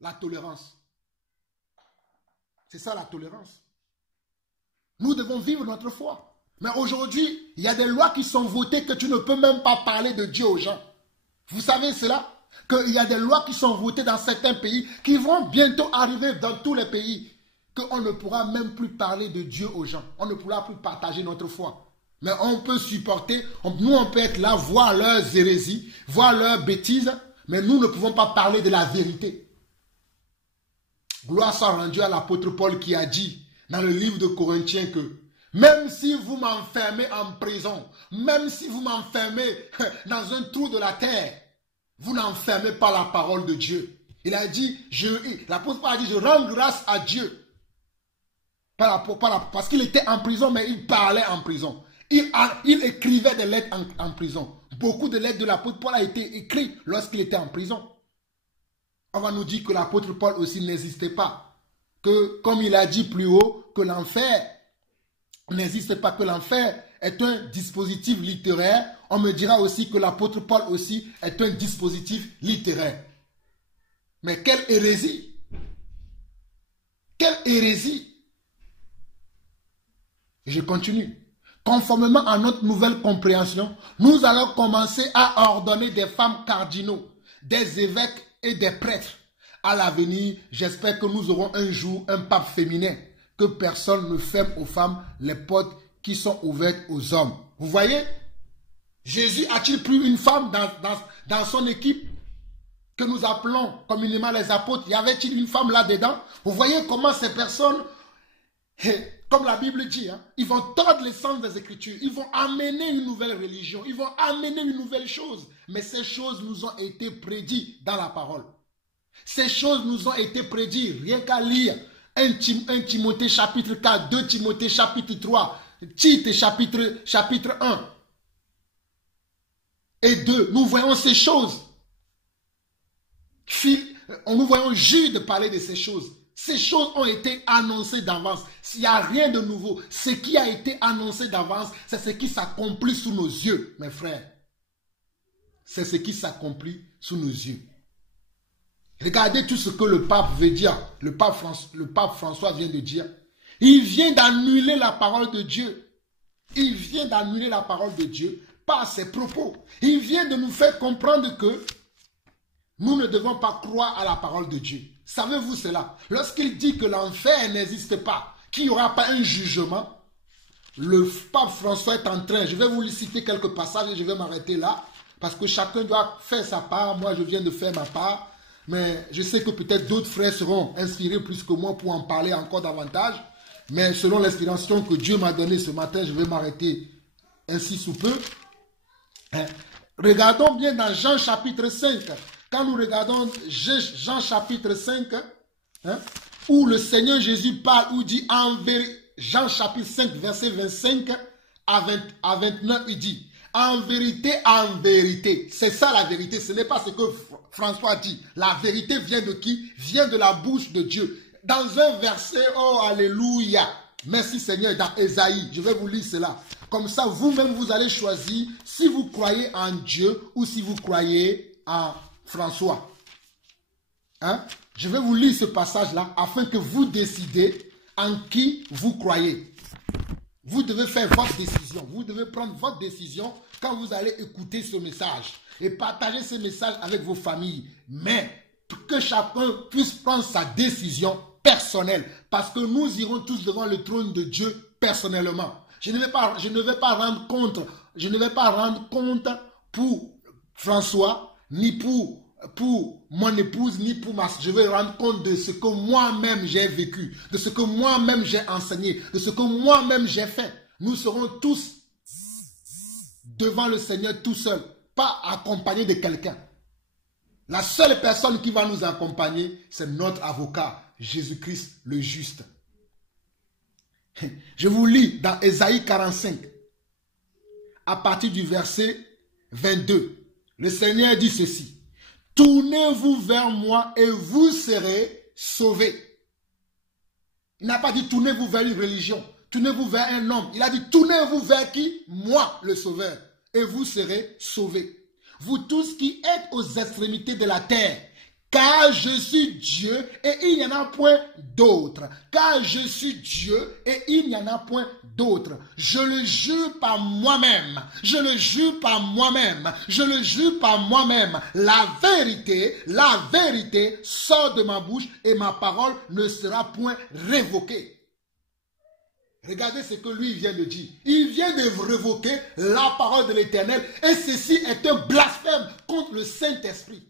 la tolérance. C'est ça, la tolérance. Nous devons vivre notre foi. Mais aujourd'hui, il y a des lois qui sont votées que tu ne peux même pas parler de Dieu aux gens. Vous savez cela? Qu'il y a des lois qui sont votées dans certains pays qui vont bientôt arriver dans tous les pays. Qu'on ne pourra même plus parler de Dieu aux gens. On ne pourra plus partager notre foi. Mais on peut supporter, nous on peut être là, voir leurs hérésies, voir leurs bêtises, mais nous ne pouvons pas parler de la vérité. Gloire soit rendue à l'apôtre Paul qui a dit dans le livre de Corinthiens que même si vous m'enfermez en prison, même si vous m'enfermez dans un trou de la terre, vous n'enfermez pas la parole de Dieu. Il a dit, l'apôtre Paul a dit, je rends grâce à Dieu. Parce qu'il était en prison, mais il parlait en prison. Il écrivait des lettres en prison. Beaucoup de lettres de l'apôtre Paul a été écrites lorsqu'il était en prison. On va nous dire que l'apôtre Paul aussi n'existait pas. Que, comme il a dit plus haut, que l'enfer n'existe pas, que l'enfer est un dispositif littéraire. On me dira aussi que l'apôtre Paul aussi est un dispositif littéraire. Mais quelle hérésie! Quelle hérésie! Je continue. Conformément à notre nouvelle compréhension, nous allons commencer à ordonner des femmes cardinaux, des évêques et des prêtres. À l'avenir, j'espère que nous aurons un jour un pape féminin, que personne ne ferme aux femmes les portes qui sont ouvertes aux hommes. Vous voyez? Jésus a-t-il pris une femme dans son équipe que nous appelons communément les apôtres? Y avait-il une femme là-dedans? Vous voyez comment ces personnes, comme la Bible dit, hein, ils vont tordre les sens des Écritures, ils vont amener une nouvelle religion, ils vont amener une nouvelle chose. Mais ces choses nous ont été prédites dans la parole. Ces choses nous ont été prédites, rien qu'à lire 1 Timothée chapitre 4, 2 Timothée chapitre 3, Tite chapitre 1 et 2. Nous voyons ces choses. Nous voyons Jude parler de ces choses. Ces choses ont été annoncées d'avance. S'il n'y a rien de nouveau, ce qui a été annoncé d'avance, c'est ce qui s'accomplit sous nos yeux, mes frères. C'est ce qui s'accomplit sous nos yeux. Regardez tout ce que le pape veut dire. Le pape François vient de dire. Il vient d'annuler la parole de Dieu. Il vient d'annuler la parole de Dieu par ses propos. Il vient de nous faire comprendre que nous ne devons pas croire à la parole de Dieu. Savez-vous cela? Lorsqu'il dit que l'enfer n'existe pas, qu'il n'y aura pas un jugement, le pape François est en train, je vais vous citer quelques passages et je vais m'arrêter là, parce que chacun doit faire sa part. Moi, je viens de faire ma part, mais je sais que peut-être d'autres frères seront inspirés plus que moi pour en parler encore davantage. Mais selon l'inspiration que Dieu m'a donnée ce matin, je vais m'arrêter ainsi sous peu. Regardons bien dans Jean chapitre 5. Quand nous regardons Jean chapitre 5, où le Seigneur Jésus parle, où dit en vérité, Jean chapitre 5, verset 25 à 29, il dit, en vérité, c'est ça la vérité, ce n'est pas ce que François dit. La vérité vient de qui? Vient de la bouche de Dieu. Dans un verset, oh alléluia, merci Seigneur, dans Ésaïe, je vais vous lire cela. Comme ça, vous-même, vous allez choisir si vous croyez en Dieu ou si vous croyez en François. Je vais vous lire ce passage-là afin que vous décidez en qui vous croyez. Vous devez faire votre décision. Vous devez prendre votre décision quand vous allez écouter ce message et partager ce message avec vos familles. Mais que chacun puisse prendre sa décision personnelle, parce que nous irons tous devant le trône de Dieu personnellement. Je ne vais pas rendre compte pour François, ni pour mon épouse, ni pour ma... Je vais rendre compte de ce que moi-même j'ai vécu, de ce que moi-même j'ai enseigné, de ce que moi-même j'ai fait. Nous serons tous devant le Seigneur tout seuls, pas accompagnés de quelqu'un. La seule personne qui va nous accompagner, c'est notre avocat, Jésus-Christ le juste. Je vous lis dans Ésaïe 45, à partir du verset 22. Le Seigneur dit ceci. Tournez-vous vers moi et vous serez sauvés. Il n'a pas dit tournez-vous vers une religion, tournez-vous vers un homme. Il a dit tournez-vous vers qui? Moi, le Sauveur, et vous serez sauvés. Vous tous qui êtes aux extrémités de la terre, car je suis Dieu et il n'y en a point d'autre. Car je suis Dieu et il n'y en a point d'autre. Je le jure par moi-même. Je le jure par moi-même. Je le jure par moi-même. La vérité sort de ma bouche et ma parole ne sera point révoquée. Regardez ce que lui vient de dire. Il vient de révoquer la parole de l'Éternel et ceci est un blasphème contre le Saint-Esprit.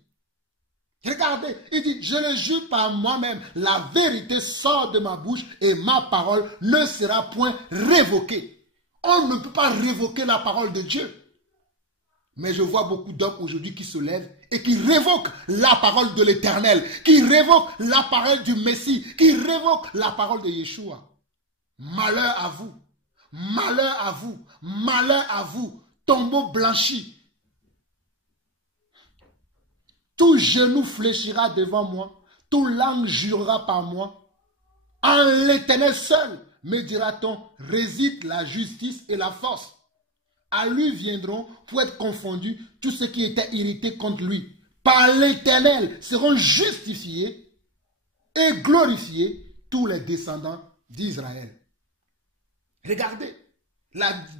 Regardez, il dit, je le jure par moi-même, la vérité sort de ma bouche et ma parole ne sera point révoquée. On ne peut pas révoquer la parole de Dieu. Mais je vois beaucoup d'hommes aujourd'hui qui se lèvent et qui révoquent la parole de l'Éternel, qui révoquent la parole du Messie, qui révoquent la parole de Yeshua. Malheur à vous, malheur à vous, malheur à vous, tombeau blanchi. Tout genou fléchira devant moi, tout langue jurera par moi. En l'Éternel seul, me dira-t-on, réside la justice et la force. à lui viendront pour être confondus tous ceux qui étaient irrités contre lui. Par l'Éternel seront justifiés et glorifiés tous les descendants d'Israël. Regardez,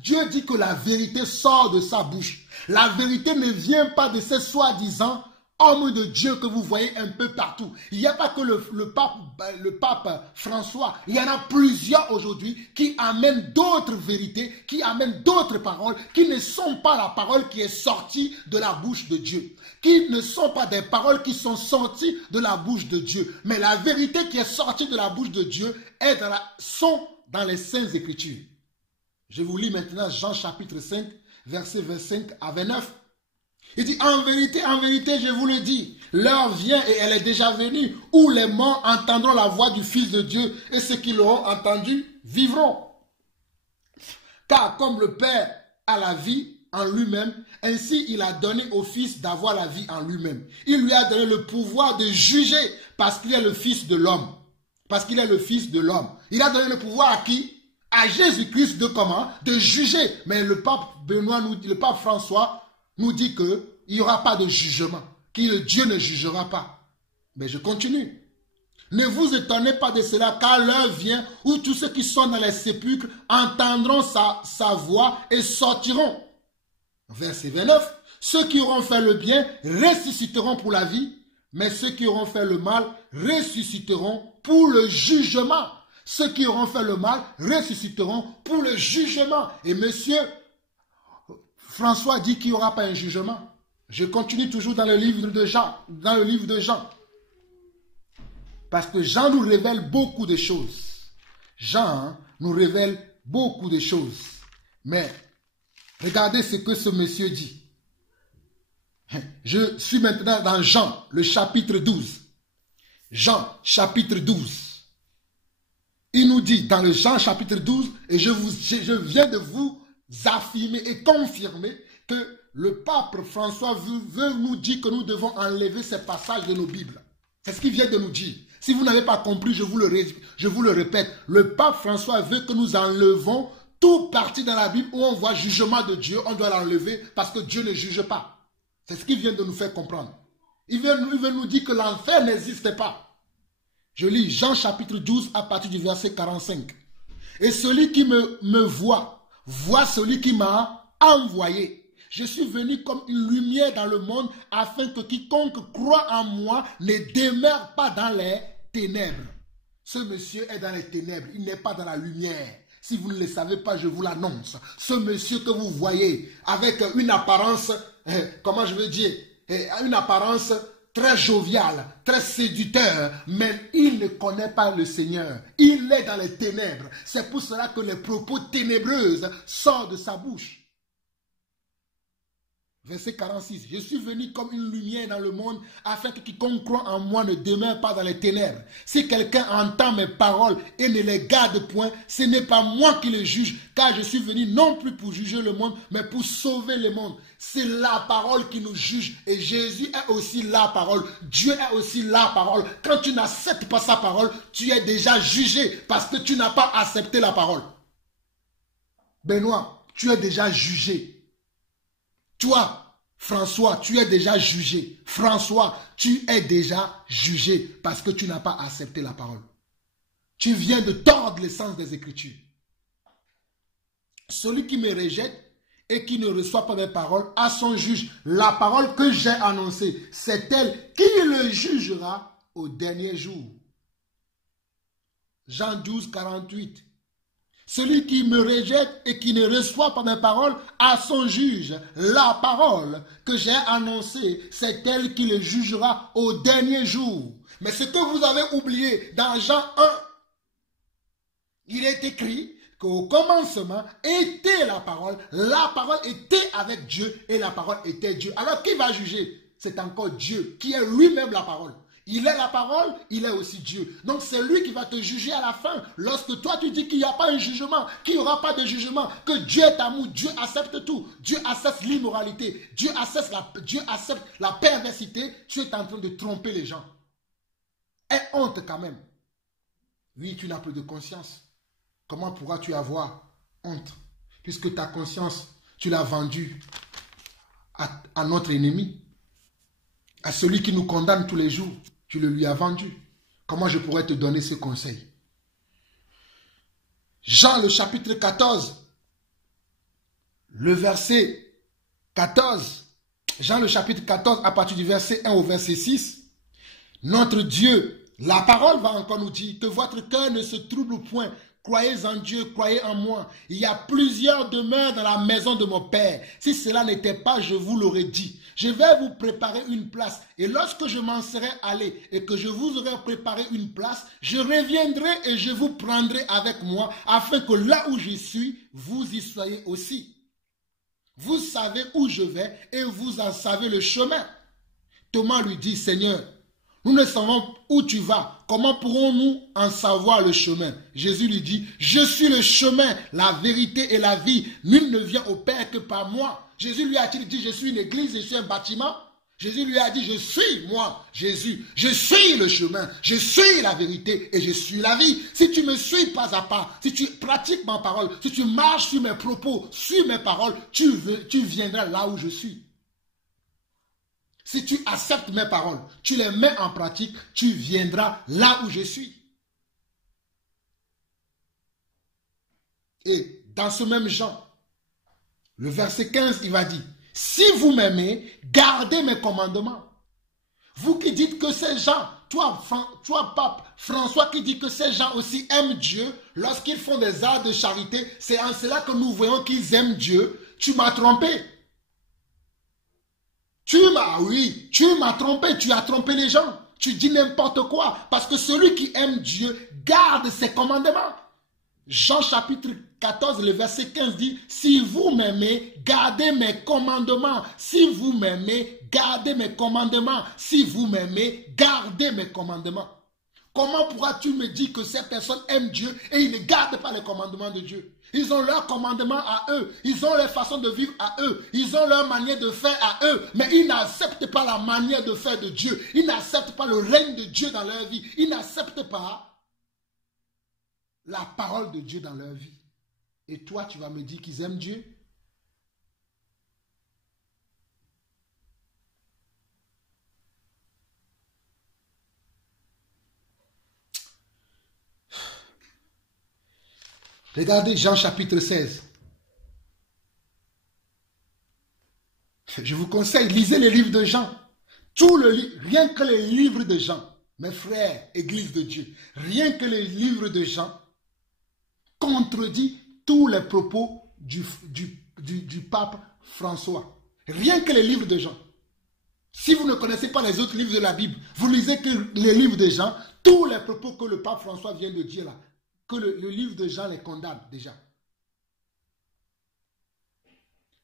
Dieu dit que la vérité sort de sa bouche. La vérité ne vient pas de ces soi-disant hommes de Dieu que vous voyez un peu partout. Il n'y a pas que le pape François, il y en a plusieurs aujourd'hui qui amènent d'autres vérités, qui amènent d'autres paroles, qui ne sont pas la parole qui est sortie de la bouche de Dieu, qui ne sont pas des paroles qui sont sorties de la bouche de Dieu. Mais la vérité qui est sortie de la bouche de Dieu sont dans les Saintes Écritures. Je vous lis maintenant Jean chapitre 5, versets 25 à 29. Il dit, en vérité, je vous le dis, l'heure vient et elle est déjà venue, où les morts entendront la voix du Fils de Dieu, et ceux qui l'auront entendu vivront. Car comme le Père a la vie en lui-même, ainsi il a donné au Fils d'avoir la vie en lui-même. Il lui a donné le pouvoir de juger, parce qu'il est le Fils de l'homme. Parce qu'il est le Fils de l'homme. Il a donné le pouvoir à qui? À Jésus-Christ de comment? De juger. Mais le pape le pape François nous dit qu'il n'y aura pas de jugement, que Dieu ne jugera pas. Mais je continue. Ne vous étonnez pas de cela, car l'heure vient où tous ceux qui sont dans les sépulcres entendront sa voix et sortiront. Verset 29. Ceux qui auront fait le bien ressusciteront pour la vie, mais ceux qui auront fait le mal ressusciteront pour le jugement. Ceux qui auront fait le mal ressusciteront pour le jugement. Et monsieur François dit qu'il n'y aura pas un jugement. Je continue toujours dans le livre de Jean. Parce que Jean nous révèle beaucoup de choses. Jean nous révèle beaucoup de choses. Mais regardez ce que ce monsieur dit. Je suis maintenant dans Jean, le chapitre 12. Jean, chapitre 12. Il nous dit dans le Jean, chapitre 12, et je viens de vous affirmer et confirmer que le pape François veut nous dire que nous devons enlever ces passages de nos Bibles. C'est ce qu'il vient de nous dire. Si vous n'avez pas compris, je vous le répète. Le pape François veut que nous enlevons tout parti dans la Bible où on voit jugement de Dieu. On doit l'enlever parce que Dieu ne juge pas. C'est ce qu'il vient de nous faire comprendre. Il veut nous dire que l'enfer n'existe pas. Je lis Jean chapitre 12 à partir du verset 45. Et celui qui me voit celui qui m'a envoyé. Je suis venu comme une lumière dans le monde afin que quiconque croit en moi ne demeure pas dans les ténèbres. Ce monsieur est dans les ténèbres, il n'est pas dans la lumière. Si vous ne le savez pas, je vous l'annonce. Ce monsieur que vous voyez avec une apparence, comment je veux dire, une apparence très jovial, très séducteur, mais il ne connaît pas le Seigneur. Il est dans les ténèbres. C'est pour cela que les propos ténébreuses sortent de sa bouche. Verset 46. Je suis venu comme une lumière dans le monde afin que quiconque croit en moi ne demeure pas dans les ténèbres. Si quelqu'un entend mes paroles et ne les garde point, ce n'est pas moi qui le juge, car je suis venu non plus pour juger le monde, mais pour sauver le monde. C'est la parole qui nous juge et Jésus est aussi la parole. Dieu est aussi la parole. Quand tu n'acceptes pas sa parole, tu es déjà jugé parce que tu n'as pas accepté la parole. Benoît, tu es déjà jugé. Toi, François, tu es déjà jugé. François, tu es déjà jugé parce que tu n'as pas accepté la parole. Tu viens de tordre l'essence des Écritures. Celui qui me rejette et qui ne reçoit pas mes paroles a son juge. La parole que j'ai annoncée, c'est elle qui le jugera au dernier jour. Jean 12, 48. Celui qui me rejette et qui ne reçoit pas mes paroles a son juge. La parole que j'ai annoncée, c'est elle qui le jugera au dernier jour. Mais ce que vous avez oublié dans Jean 1, il est écrit qu'au commencement était la parole était avec Dieu et la parole était Dieu. Alors qui va juger? C'est encore Dieu qui est lui-même la parole. Il est la parole, il est aussi Dieu. Donc c'est lui qui va te juger à la fin. Lorsque toi tu dis qu'il n'y a pas un jugement, qu'il n'y aura pas de jugement, que Dieu est amour, Dieu accepte tout. Dieu accepte l'immoralité, Dieu accepte la perversité. Tu es en train de tromper les gens. Et honte quand même. Oui, tu n'as plus de conscience. Comment pourras-tu avoir honte? Puisque ta conscience Tu l'as vendu à notre ennemi, à celui qui nous condamne tous les jours. Tu le lui as vendu. Comment je pourrais te donner ce conseil? Jean le chapitre 14, le verset 14. Jean le chapitre 14 à partir du verset 1 au verset 6. Notre Dieu, la parole va encore nous dire que votre cœur ne se trouble point. Croyez en Dieu, croyez en moi. Il y a plusieurs demeures dans la maison de mon Père. Si cela n'était pas, je vous l'aurais dit. Je vais vous préparer une place. Et lorsque je m'en serai allé et que je vous aurai préparé une place, je reviendrai et je vous prendrai avec moi, afin que là où je suis, vous y soyez aussi. Vous savez où je vais et vous en savez le chemin. Thomas lui dit, Seigneur, nous ne savons où tu vas. Comment pourrons-nous en savoir le chemin? Jésus lui dit, je suis le chemin, la vérité et la vie. Nul ne vient au Père que par moi. Jésus lui a-t-il dit, je suis une église, je suis un bâtiment? Jésus lui a dit, je suis moi, Jésus. Je suis le chemin, je suis la vérité et je suis la vie. Si tu me suis pas à pas, si tu pratiques ma parole, si tu marches sur mes propos, sur mes paroles, tu viendras là où je suis. Si tu acceptes mes paroles, tu les mets en pratique, tu viendras là où je suis. Et dans ce même Jean, le verset 15, il va dire, si vous m'aimez, gardez mes commandements. Vous qui dites que ces gens, toi pape François qui dit que ces gens aussi aiment Dieu, lorsqu'ils font des actes de charité, c'est en cela que nous voyons qu'ils aiment Dieu. Tu m'as trompé. Tu m'as trompé, tu as trompé les gens. Tu dis n'importe quoi. Parce que celui qui aime Dieu garde ses commandements. Jean chapitre 14, le verset 15 dit, si vous m'aimez, gardez mes commandements. Si vous m'aimez, gardez mes commandements. Si vous m'aimez, gardez mes commandements. Comment pourras-tu me dire que ces personnes aiment Dieu et ils ne gardent pas les commandements de Dieu? Ils ont leurs commandements à eux. Ils ont leur façon de vivre à eux. Ils ont leur manière de faire à eux. Mais ils n'acceptent pas la manière de faire de Dieu. Ils n'acceptent pas le règne de Dieu dans leur vie. Ils n'acceptent pas la parole de Dieu dans leur vie. Et toi, tu vas me dire qu'ils aiment Dieu? Regardez Jean chapitre 16. Je vous conseille, lisez les livres de Jean. Rien que les livres de Jean, mes frères, Église de Dieu, rien que les livres de Jean contredit tous les propos du pape François. Rien que les livres de Jean. Si vous ne connaissez pas les autres livres de la Bible, vous lisez que les livres de Jean, tous les propos que le pape François vient de dire là, que le livre de Jean les condamne déjà.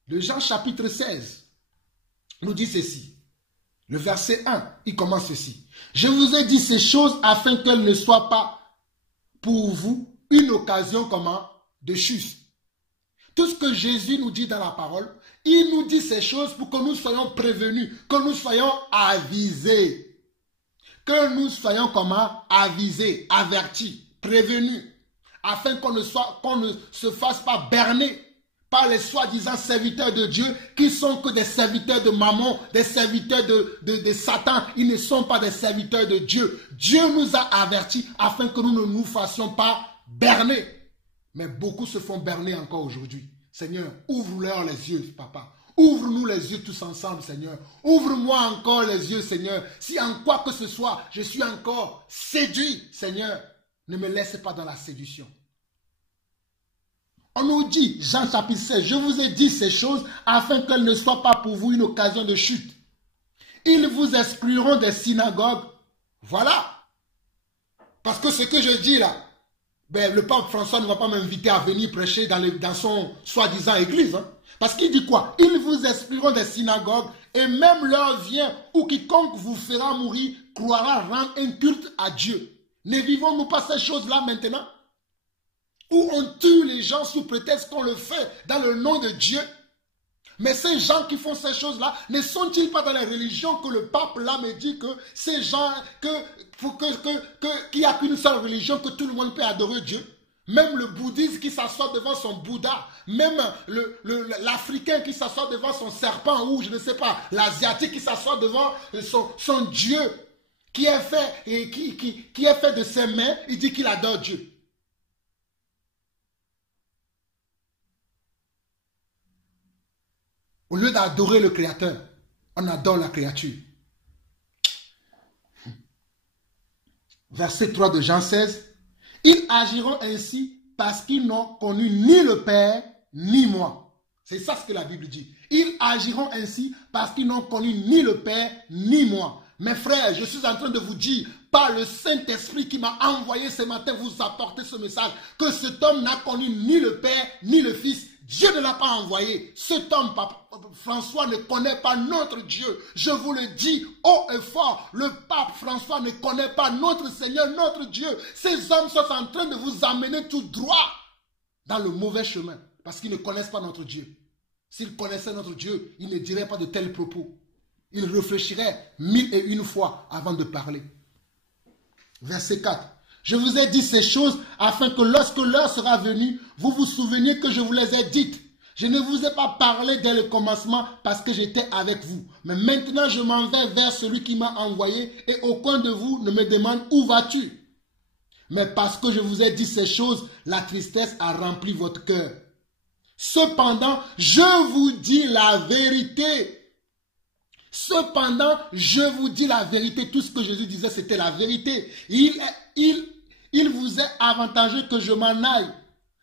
Le Jean chapitre 16 nous dit ceci. Le verset 1, il commence ceci. Je vous ai dit ces choses afin qu'elles ne soient pas pour vous une occasion de chute. Tout ce que Jésus nous dit dans la parole, il nous dit ces choses pour que nous soyons prévenus, que nous soyons avisés. Que nous soyons avisés, avertis, prévenus, afin qu'on ne se fasse pas berner par les soi-disant serviteurs de Dieu, qui sont que des serviteurs de Mammon, des serviteurs de Satan. Ils ne sont pas des serviteurs de Dieu. Dieu nous a avertis afin que nous ne nous fassions pas berner. Mais beaucoup se font berner encore aujourd'hui. Seigneur, ouvre-leur les yeux, papa. Ouvre-nous les yeux tous ensemble, Seigneur. Ouvre-moi encore les yeux, Seigneur. Si en quoi que ce soit, je suis encore séduit, Seigneur, ne me laisse pas dans la séduction. On nous dit, Jean chapitre 16, je vous ai dit ces choses afin qu'elles ne soient pas pour vous une occasion de chute. Ils vous excluront des synagogues. Voilà. Parce que ce que je dis là, le pape François ne va pas m'inviter à venir prêcher dans son soi-disant église. Hein. Parce qu'il dit quoi? Ils vous excluront des synagogues et même l'heure vient où quiconque vous fera mourir croira rendre un culte à Dieu. Ne vivons-nous pas ces choses-là maintenant? Où on tue les gens sous prétexte qu'on le fait dans le nom de Dieu. Mais ces gens qui font ces choses-là, ne sont-ils pas dans les religions que le pape là me dit que ces gens, qu'il n'y a qu'une seule religion, que tout le monde peut adorer Dieu? Même le bouddhiste qui s'assoit devant son Bouddha, même l'Africain qui s'assoit devant son serpent, ou je ne sais pas, l'Asiatique qui s'assoit devant son Dieu, qui est fait de ses mains, il dit qu'il adore Dieu. Au lieu d'adorer le Créateur, on adore la créature. Verset 3 de Jean 16. Ils agiront ainsi parce qu'ils n'ont connu ni le Père, ni moi. C'est ça ce que la Bible dit. Ils agiront ainsi parce qu'ils n'ont connu ni le Père, ni moi. Mes frères, je suis en train de vous dire, par le Saint-Esprit qui m'a envoyé ce matin, vous apporter ce message, que cet homme n'a connu ni le Père, ni le Fils. Dieu ne l'a pas envoyé. Cet homme, François, ne connaît pas notre Dieu. Je vous le dis haut et fort, le pape François ne connaît pas notre Seigneur, notre Dieu. Ces hommes sont en train de vous amener tout droit dans le mauvais chemin, parce qu'ils ne connaissent pas notre Dieu. S'ils connaissaient notre Dieu, ils ne diraient pas de tels propos. Ils réfléchiraient 1001 fois avant de parler. Verset 4. Je vous ai dit ces choses afin que lorsque l'heure sera venue, vous vous souveniez que je vous les ai dites. Je ne vous ai pas parlé dès le commencement parce que j'étais avec vous. Mais maintenant je m'en vais vers celui qui m'a envoyé et aucun de vous ne me demande où vas-tu. Mais parce que je vous ai dit ces choses, la tristesse a rempli votre cœur. Cependant, je vous dis la vérité. Cependant, je vous dis la vérité. Tout ce que Jésus disait, c'était la vérité. Il vous est avantageux que je m'en aille.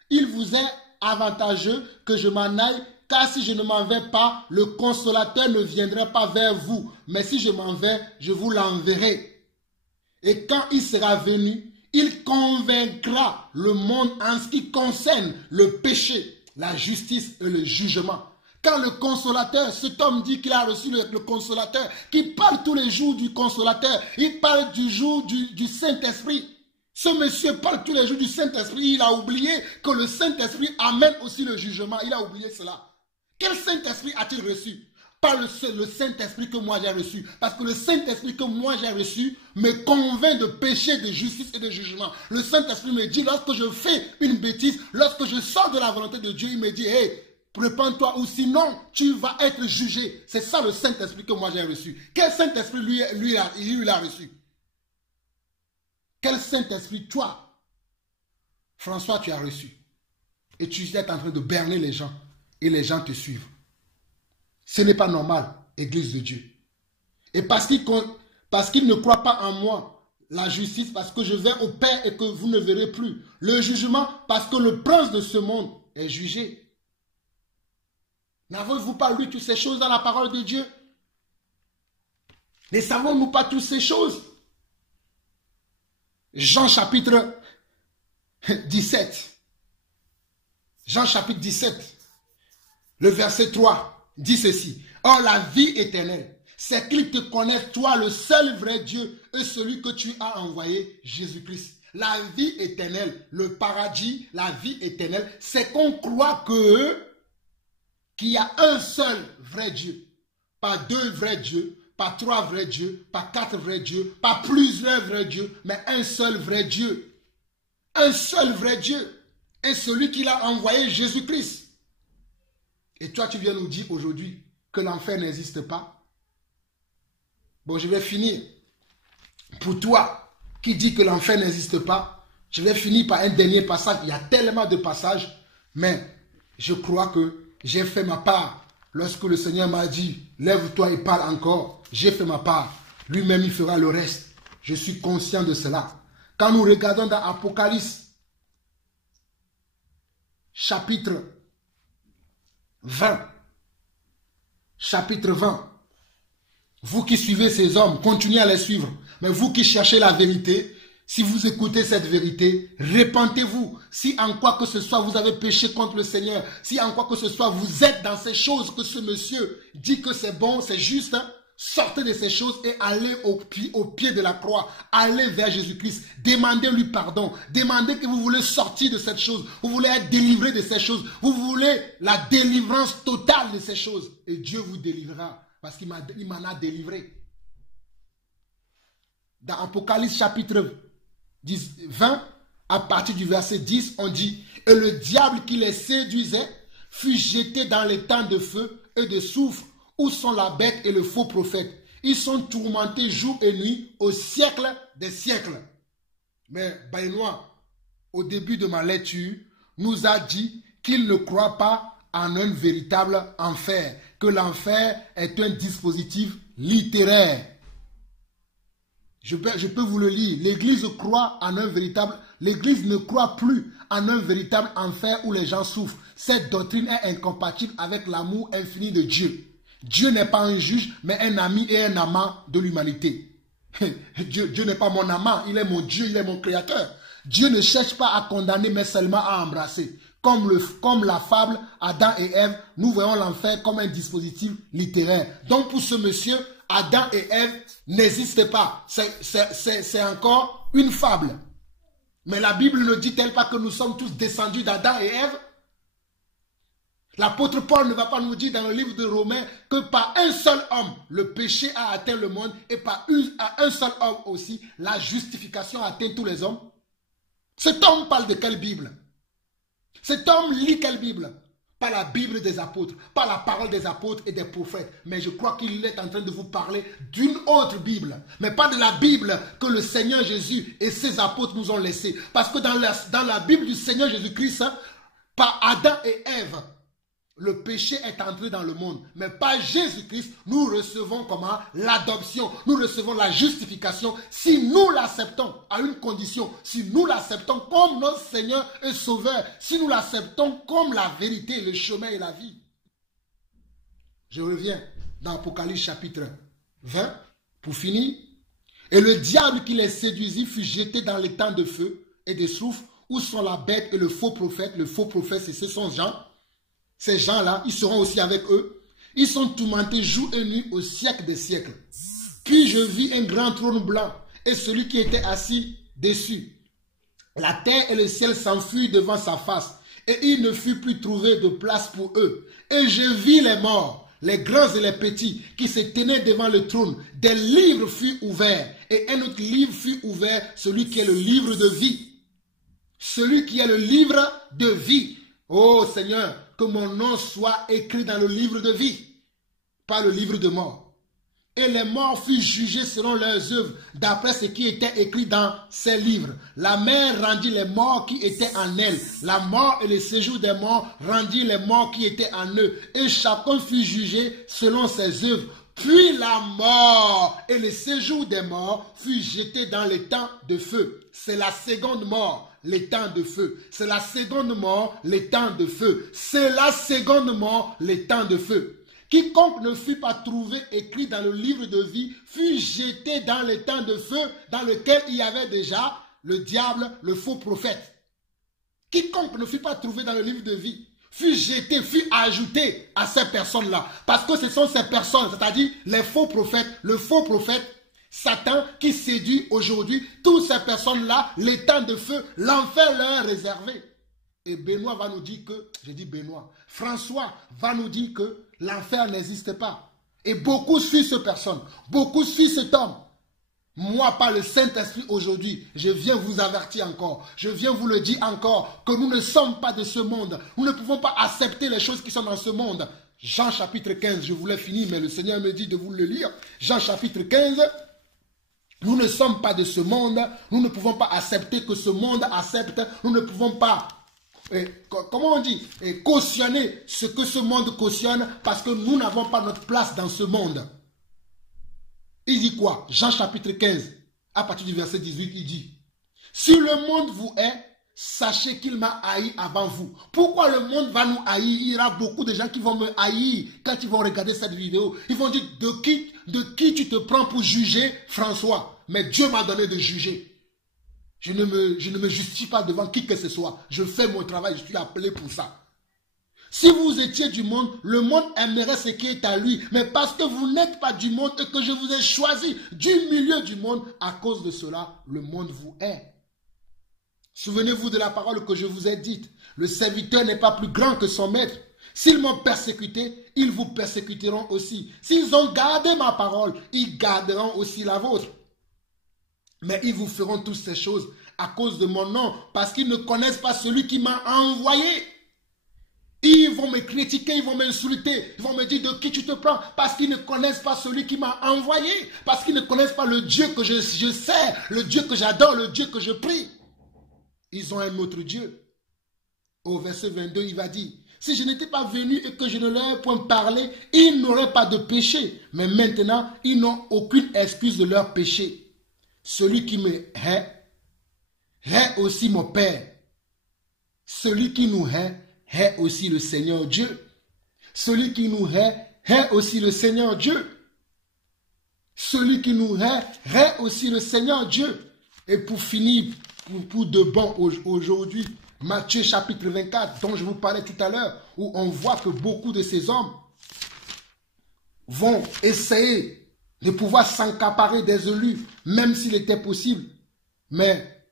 Il vous est avantageux que je m'en aille, car si je ne m'en vais pas, le consolateur ne viendra pas vers vous. Mais si je m'en vais, je vous l'enverrai. Et quand il sera venu, il convaincra le monde en ce qui concerne le péché, la justice et le jugement. Quand le consolateur, cet homme dit qu'il a reçu le consolateur, qui parle tous les jours du consolateur, il parle du jour du Saint-Esprit. Ce monsieur parle tous les jours du Saint-Esprit, il a oublié que le Saint-Esprit amène aussi le jugement, il a oublié cela. Quel Saint-Esprit a-t-il reçu? Pas le Saint-Esprit que moi j'ai reçu, parce que le Saint-Esprit que moi j'ai reçu me convainc de péché, de justice et de jugement. Le Saint-Esprit me dit, lorsque je fais une bêtise, lorsque je sors de la volonté de Dieu, il me dit, hey, répands-toi ou sinon tu vas être jugé. C'est ça le Saint-Esprit que moi j'ai reçu. Quel Saint-Esprit lui a reçu? Quel Saint-Esprit toi, François, tu as reçu? Et tu es en train de berner les gens et les gens te suivent. Ce n'est pas normal, Église de Dieu. Et parce qu'ils ne croient pas en moi, la justice, parce que je vais au Père et que vous ne verrez plus. Le jugement, parce que le prince de ce monde est jugé. N'avez-vous pas lu toutes ces choses dans la parole de Dieu? Ne savons-nous pas toutes ces choses? Jean chapitre 17. Jean chapitre 17. Le verset 3 dit ceci. Or la vie éternelle, c'est qu'ils te connaissent, toi, le seul vrai Dieu, et celui que tu as envoyé, Jésus-Christ. La vie éternelle, le paradis, la vie éternelle, c'est qu'on croit qu'il y a un seul vrai Dieu. Pas deux vrais dieux, pas trois vrais dieux, pas quatre vrais dieux, pas plusieurs vrais dieux, mais un seul vrai Dieu. Un seul vrai Dieu. Et celui qui l'a envoyé, Jésus-Christ. Et toi, tu viens nous dire aujourd'hui que l'enfer n'existe pas. Bon, je vais finir. Pour toi qui dis que l'enfer n'existe pas, je vais finir par un dernier passage. Il y a tellement de passages, mais je crois que j'ai fait ma part. Lorsque le Seigneur m'a dit, lève-toi et parle encore, j'ai fait ma part. Lui-même, il fera le reste. Je suis conscient de cela. Quand nous regardons dans Apocalypse, chapitre 20, chapitre 20, vous qui suivez ces hommes, continuez à les suivre. Mais vous qui cherchez la vérité, si vous écoutez cette vérité, repentez-vous. Si en quoi que ce soit vous avez péché contre le Seigneur, si en quoi que ce soit vous êtes dans ces choses que ce monsieur dit que c'est bon, c'est juste, hein, sortez de ces choses et allez au pied de la croix. Allez vers Jésus-Christ. Demandez-lui pardon. Demandez que vous voulez sortir de cette chose. Vous voulez être délivré de ces choses. Vous voulez la délivrance totale de ces choses. Et Dieu vous délivrera parce qu'il m'en a délivré. Dans Apocalypse chapitre 20, à partir du verset 10, on dit « Et le diable qui les séduisait fut jeté dans les temps de feu et de soufre, où sont la bête et le faux prophète. Ils sont tourmentés jour et nuit au siècle des siècles. » Mais Benoît, au début de ma lecture, nous a dit qu'il ne croit pas en un véritable enfer, que l'enfer est un dispositif littéraire. Je peux vous le lire. L'Église croit en un véritable... L'Église ne croit plus en un véritable enfer où les gens souffrent. Cette doctrine est incompatible avec l'amour infini de Dieu. Dieu n'est pas un juge, mais un ami et un amant de l'humanité. Dieu n'est pas mon amant, il est mon Dieu, il est mon créateur. Dieu ne cherche pas à condamner, mais seulement à embrasser. Comme la fable Adam et Ève, nous voyons l'enfer comme un dispositif littéraire. Donc pour ce monsieur, Adam et Ève n'existent pas. C'est encore une fable. Mais la Bible ne dit-elle pas que nous sommes tous descendus d'Adam et Ève? L'apôtre Paul ne va pas nous dire dans le livre de Romains que par un seul homme, le péché a atteint le monde et par un seul homme aussi, la justification a atteint tous les hommes. Cet homme parle de quelle Bible? Cet homme lit quelle Bible? Pas la Bible des apôtres, pas la parole des apôtres et des prophètes. Mais je crois qu'il est en train de vous parler d'une autre Bible. Mais pas de la Bible que le Seigneur Jésus et ses apôtres nous ont laissée. Parce que dans la Bible du Seigneur Jésus-Christ, par Adam et Ève, le péché est entré dans le monde. Mais par Jésus-Christ, nous recevons comment? L'adoption. Nous recevons la justification si nous l'acceptons à une condition. Si nous l'acceptons comme notre Seigneur et Sauveur. Si nous l'acceptons comme la vérité, le chemin et la vie. Je reviens dans Apocalypse chapitre 20 pour finir. Et le diable qui les séduisit fut jeté dans les temps de feu et de soufre où sont la bête et le faux prophète. Le faux prophète, c'est ce sont Jean. Ces gens-là, ils seront aussi avec eux. Ils sont tourmentés jour et nuit au siècle des siècles. Puis je vis un grand trône blanc et celui qui était assis dessus. La terre et le ciel s'enfuirent devant sa face et il ne fut plus trouvé de place pour eux. Et je vis les morts, les grands et les petits, qui se tenaient devant le trône. Des livres furent ouverts et un autre livre fut ouvert, celui qui est le livre de vie. Celui qui est le livre de vie. Oh Seigneur, que mon nom soit écrit dans le livre de vie, pas le livre de mort. Et les morts furent jugés selon leurs œuvres, d'après ce qui était écrit dans ces livres. La mer rendit les morts qui étaient en elle. La mort et le séjour des morts rendirent les morts qui étaient en eux. Et chacun fut jugé selon ses œuvres. Puis la mort et le séjour des morts fut jeté dans les temps de feu. C'est la seconde mort. Les temps de feu. C'est la seconde mort, les temps de feu. C'est la seconde mort, les temps de feu. Quiconque ne fut pas trouvé écrit dans le livre de vie fut jeté dans les temps de feu dans lequel il y avait déjà le diable, le faux prophète. Quiconque ne fut pas trouvé dans le livre de vie fut jeté, fut ajouté à ces personnes-là. Parce que ce sont ces personnes, c'est-à-dire les faux prophètes, le faux prophète, Satan qui séduit aujourd'hui toutes ces personnes-là, les temps de feu, l'enfer leur est réservé. Et Benoît va nous dire que, je dis Benoît, François va nous dire que l'enfer n'existe pas. Et beaucoup suivent cette personne, beaucoup suivent cet homme. Moi, par le Saint-Esprit aujourd'hui, je viens vous avertir encore, je viens vous le dire encore, que nous ne sommes pas de ce monde. Nous ne pouvons pas accepter les choses qui sont dans ce monde. Jean chapitre 15, je voulais finir, mais le Seigneur me dit de vous le lire. Jean chapitre 15. Nous ne sommes pas de ce monde, nous ne pouvons pas accepter que ce monde accepte, nous ne pouvons pas, comment on dit, cautionner ce que ce monde cautionne parce que nous n'avons pas notre place dans ce monde. Il dit quoi? Jean chapitre 15, à partir du verset 18, il dit, « Si le monde vous hait, sachez qu'il m'a haï avant vous. » Pourquoi le monde va nous haïr? Il y aura beaucoup de gens qui vont me haïr quand ils vont regarder cette vidéo. Ils vont dire, de qui tu te prends pour juger François? Mais Dieu m'a donné de juger. Je ne me justifie pas devant qui que ce soit. Je fais mon travail, je suis appelé pour ça. Si vous étiez du monde, le monde aimerait ce qui est à lui. Mais parce que vous n'êtes pas du monde et que je vous ai choisi du milieu du monde, à cause de cela, le monde vous hait. Souvenez-vous de la parole que je vous ai dite. Le serviteur n'est pas plus grand que son maître. S'ils m'ont persécuté, ils vous persécuteront aussi. S'ils ont gardé ma parole, ils garderont aussi la vôtre. Mais ils vous feront toutes ces choses à cause de mon nom, parce qu'ils ne connaissent pas celui qui m'a envoyé. Ils vont me critiquer, ils vont m'insulter, ils vont me dire de qui tu te prends, parce qu'ils ne connaissent pas celui qui m'a envoyé, parce qu'ils ne connaissent pas le Dieu que je sers, le Dieu que j'adore, le Dieu que je prie. Ils ont un autre Dieu. Au verset 22, il va dire, si je n'étais pas venu et que je ne leur ai point parlé, ils n'auraient pas de péché. Mais maintenant, ils n'ont aucune excuse de leur péché. Celui qui me hait aussi mon Père. Celui qui nous hait aussi le Seigneur Dieu. Celui qui nous hait aussi le Seigneur Dieu. Celui qui nous hait aussi le Seigneur Dieu. Et pour finir, pour de bon aujourd'hui, Matthieu chapitre 24, dont je vous parlais tout à l'heure, où on voit que beaucoup de ces hommes vont essayer de pouvoir s'accaparer des élus, même s'il était possible. Mais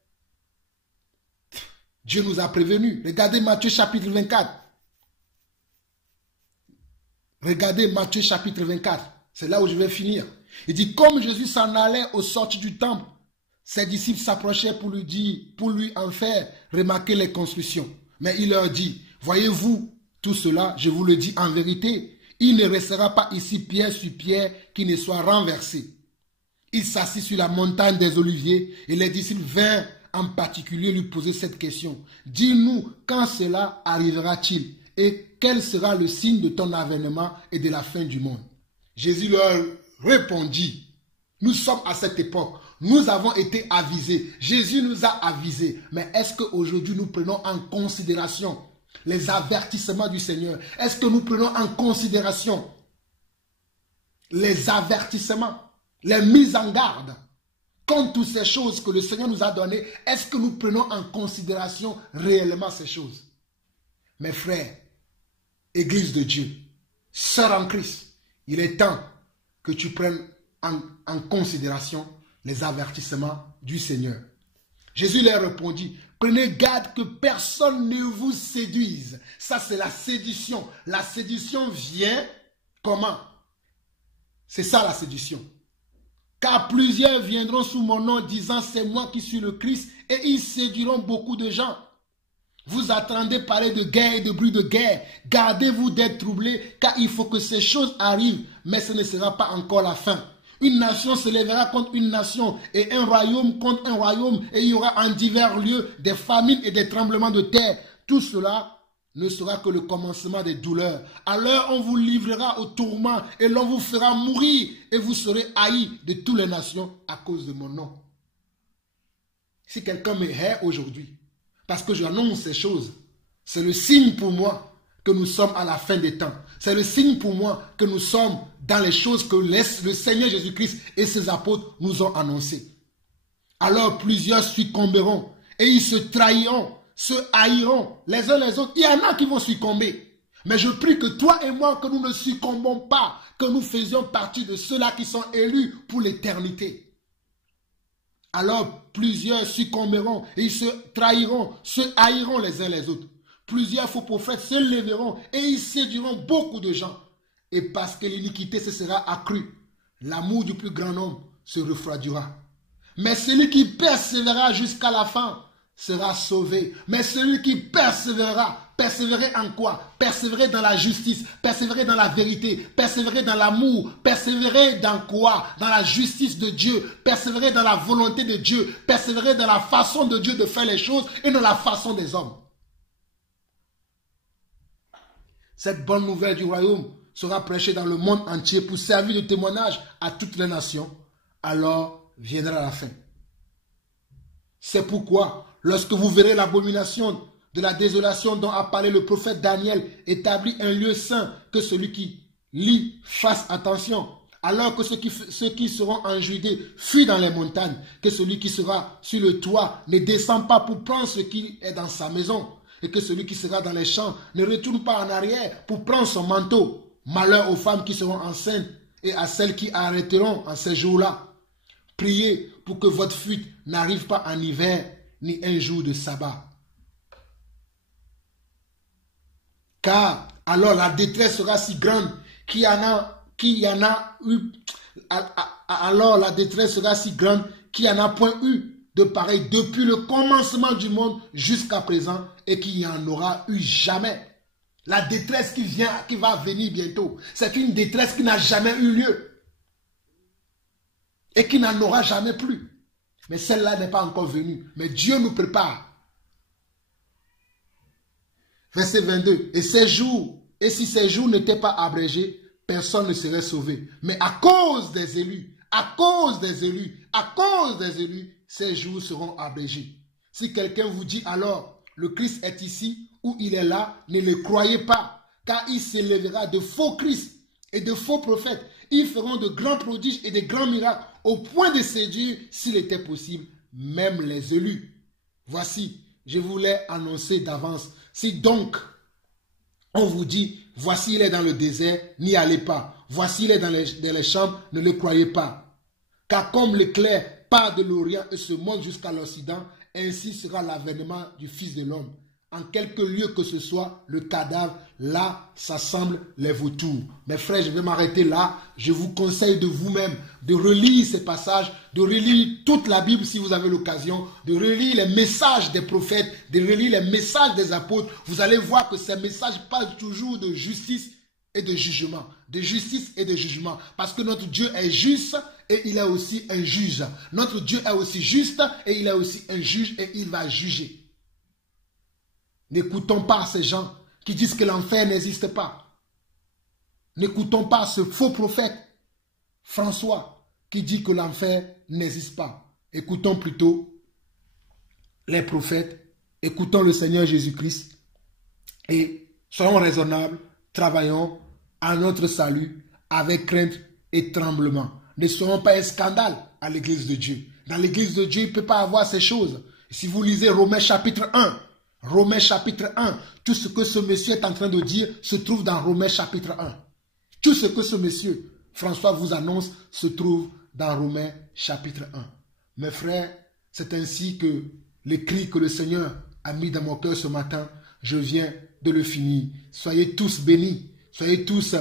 Dieu nous a prévenus. Regardez Matthieu chapitre 24. Regardez Matthieu chapitre 24. C'est là où je vais finir. Il dit, comme Jésus s'en allait au sortir du temple, ses disciples s'approchaient pour lui en faire remarquer les constructions. Mais il leur dit, voyez-vous tout cela, je vous le dis en vérité, il ne restera pas ici pierre sur pierre qui ne soit renversé. Il s'assit sur la montagne des Oliviers et les disciples vinrent en particulier lui poser cette question. Dis-nous quand cela arrivera-t-il et quel sera le signe de ton avènement et de la fin du monde? Jésus leur répondit, nous sommes à cette époque. Nous avons été avisés. Jésus nous a avisés. Mais est-ce qu'aujourd'hui nous prenons en considération les avertissements du Seigneur? Est-ce que nous prenons en considération les avertissements, les mises en garde contre toutes ces choses que le Seigneur nous a données? Est-ce que nous prenons en considération réellement ces choses? Mes frères, Église de Dieu, sœurs en Christ, il est temps que tu prennes en considération les avertissements du Seigneur. Jésus leur répondit, prenez garde que personne ne vous séduise. Ça, c'est la séduction. La séduction vient comment? C'est ça la séduction. Car plusieurs viendront sous mon nom disant, c'est moi qui suis le Christ, et ils séduiront beaucoup de gens. Vous attendez parler de guerre et de bruit de guerre. Gardez-vous d'être troublés, car il faut que ces choses arrivent, mais ce ne sera pas encore la fin. Une nation se lèvera contre une nation et un royaume contre un royaume et il y aura en divers lieux des famines et des tremblements de terre. Tout cela ne sera que le commencement des douleurs. Alors on vous livrera au tourment et l'on vous fera mourir et vous serez haïs de toutes les nations à cause de mon nom. Si quelqu'un me hait aujourd'hui parce que j'annonce ces choses, c'est le signe pour moi que nous sommes à la fin des temps. C'est le signe pour moi que nous sommes dans les choses que le Seigneur Jésus-Christ et ses apôtres nous ont annoncées. Alors plusieurs succomberont et ils se trahiront, se haïront les uns les autres. Il y en a qui vont succomber. Mais je prie que toi et moi, que nous ne succombons pas, que nous faisions partie de ceux-là qui sont élus pour l'éternité. Alors plusieurs succomberont et ils se trahiront, se haïront les uns les autres. Plusieurs faux prophètes se lèveront et ils séduiront beaucoup de gens. Et parce que l'iniquité se sera accrue, l'amour du plus grand nombre se refroidira. Mais celui qui persévérera jusqu'à la fin sera sauvé. Mais celui qui persévérera, persévérer en quoi? Persévérer dans la justice, persévérer dans la vérité, persévérer dans l'amour, persévérer dans quoi? Dans la justice de Dieu, persévérer dans la volonté de Dieu, persévérer dans la façon de Dieu de faire les choses et dans la façon des hommes. Cette bonne nouvelle du royaume sera prêchée dans le monde entier pour servir de témoignage à toutes les nations. Alors viendra la fin. C'est pourquoi, lorsque vous verrez l'abomination de la désolation dont a parlé le prophète Daniel, établit un lieu saint, que celui qui lit fasse attention. Alors que ceux qui seront en Judée fuient dans les montagnes, que celui qui sera sur le toit ne descend pas pour prendre ce qui est dans sa maison. Et que celui qui sera dans les champs ne retourne pas en arrière pour prendre son manteau. Malheur aux femmes qui seront enceintes et à celles qui arrêteront en ces jours-là. Priez pour que votre fuite n'arrive pas en hiver ni un jour de sabbat. Car alors la détresse sera si grande alors la détresse sera si grande qu'il n'y en a point eu de pareil depuis le commencement du monde jusqu'à présent et qu'il n'y en aura eu jamais. La détresse qui va venir bientôt, c'est une détresse qui n'a jamais eu lieu et qui n'en aura jamais plus. Mais celle-là n'est pas encore venue. Mais Dieu nous prépare. Verset 22. Et si ces jours n'étaient pas abrégés, personne ne serait sauvé. Mais à cause des élus, ces jours seront abrégés. Si quelqu'un vous dit alors, le Christ est ici ou il est là, ne le croyez pas, car il s'élèvera de faux Christ et de faux prophètes. Ils feront de grands prodiges et de grands miracles, au point de séduire, s'il était possible, même les élus. Voici, je vous l'ai annoncé d'avance. Si donc on vous dit, voici il est dans le désert, n'y allez pas. Voici il est dans les chambres, ne le croyez pas. Car comme l'éclair part de l'Orient et se monte jusqu'à l'Occident, ainsi sera l'avènement du Fils de l'homme. En quelque lieu que ce soit, le cadavre, là, s'assemblent les vautours. Mes frères, je vais m'arrêter là. Je vous conseille de vous-même de relire ces passages, de relire toute la Bible si vous avez l'occasion, de relire les messages des prophètes, de relire les messages des apôtres. Vous allez voir que ces messages parlent toujours de justice et de jugement. De justice et de jugement. Parce que notre Dieu est juste et il est aussi un juge. Notre Dieu est aussi juste et il est aussi un juge et il va juger. N'écoutons pas ces gens qui disent que l'enfer n'existe pas. N'écoutons pas ce faux prophète François qui dit que l'enfer n'existe pas. Écoutons plutôt les prophètes, écoutons le Seigneur Jésus-Christ et soyons raisonnables, travaillons à notre salut avec crainte et tremblement. Ne soyons pas un scandale à l'église de Dieu. Dans l'église de Dieu, il ne peut pas avoir ces choses. Si vous lisez Romains chapitre 1, Romains chapitre 1, tout ce que ce monsieur est en train de dire se trouve dans Romains chapitre 1. Tout ce que ce monsieur, François, vous annonce se trouve dans Romains chapitre 1. Mes frères, c'est ainsi que le cri que le Seigneur a mis dans mon cœur ce matin, je viens de le finir. Soyez tous bénis, soyez tous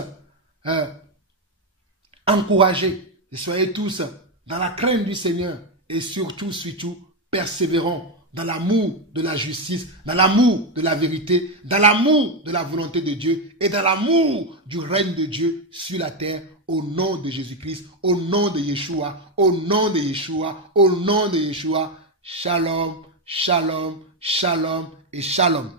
encouragés, et soyez tous dans la crainte du Seigneur et surtout, persévérons dans l'amour de la justice, dans l'amour de la vérité, dans l'amour de la volonté de Dieu et dans l'amour du règne de Dieu sur la terre au nom de Jésus-Christ, au nom de Yeshua, au nom de Yeshua, au nom de Yeshua. Shalom, shalom, shalom et shalom.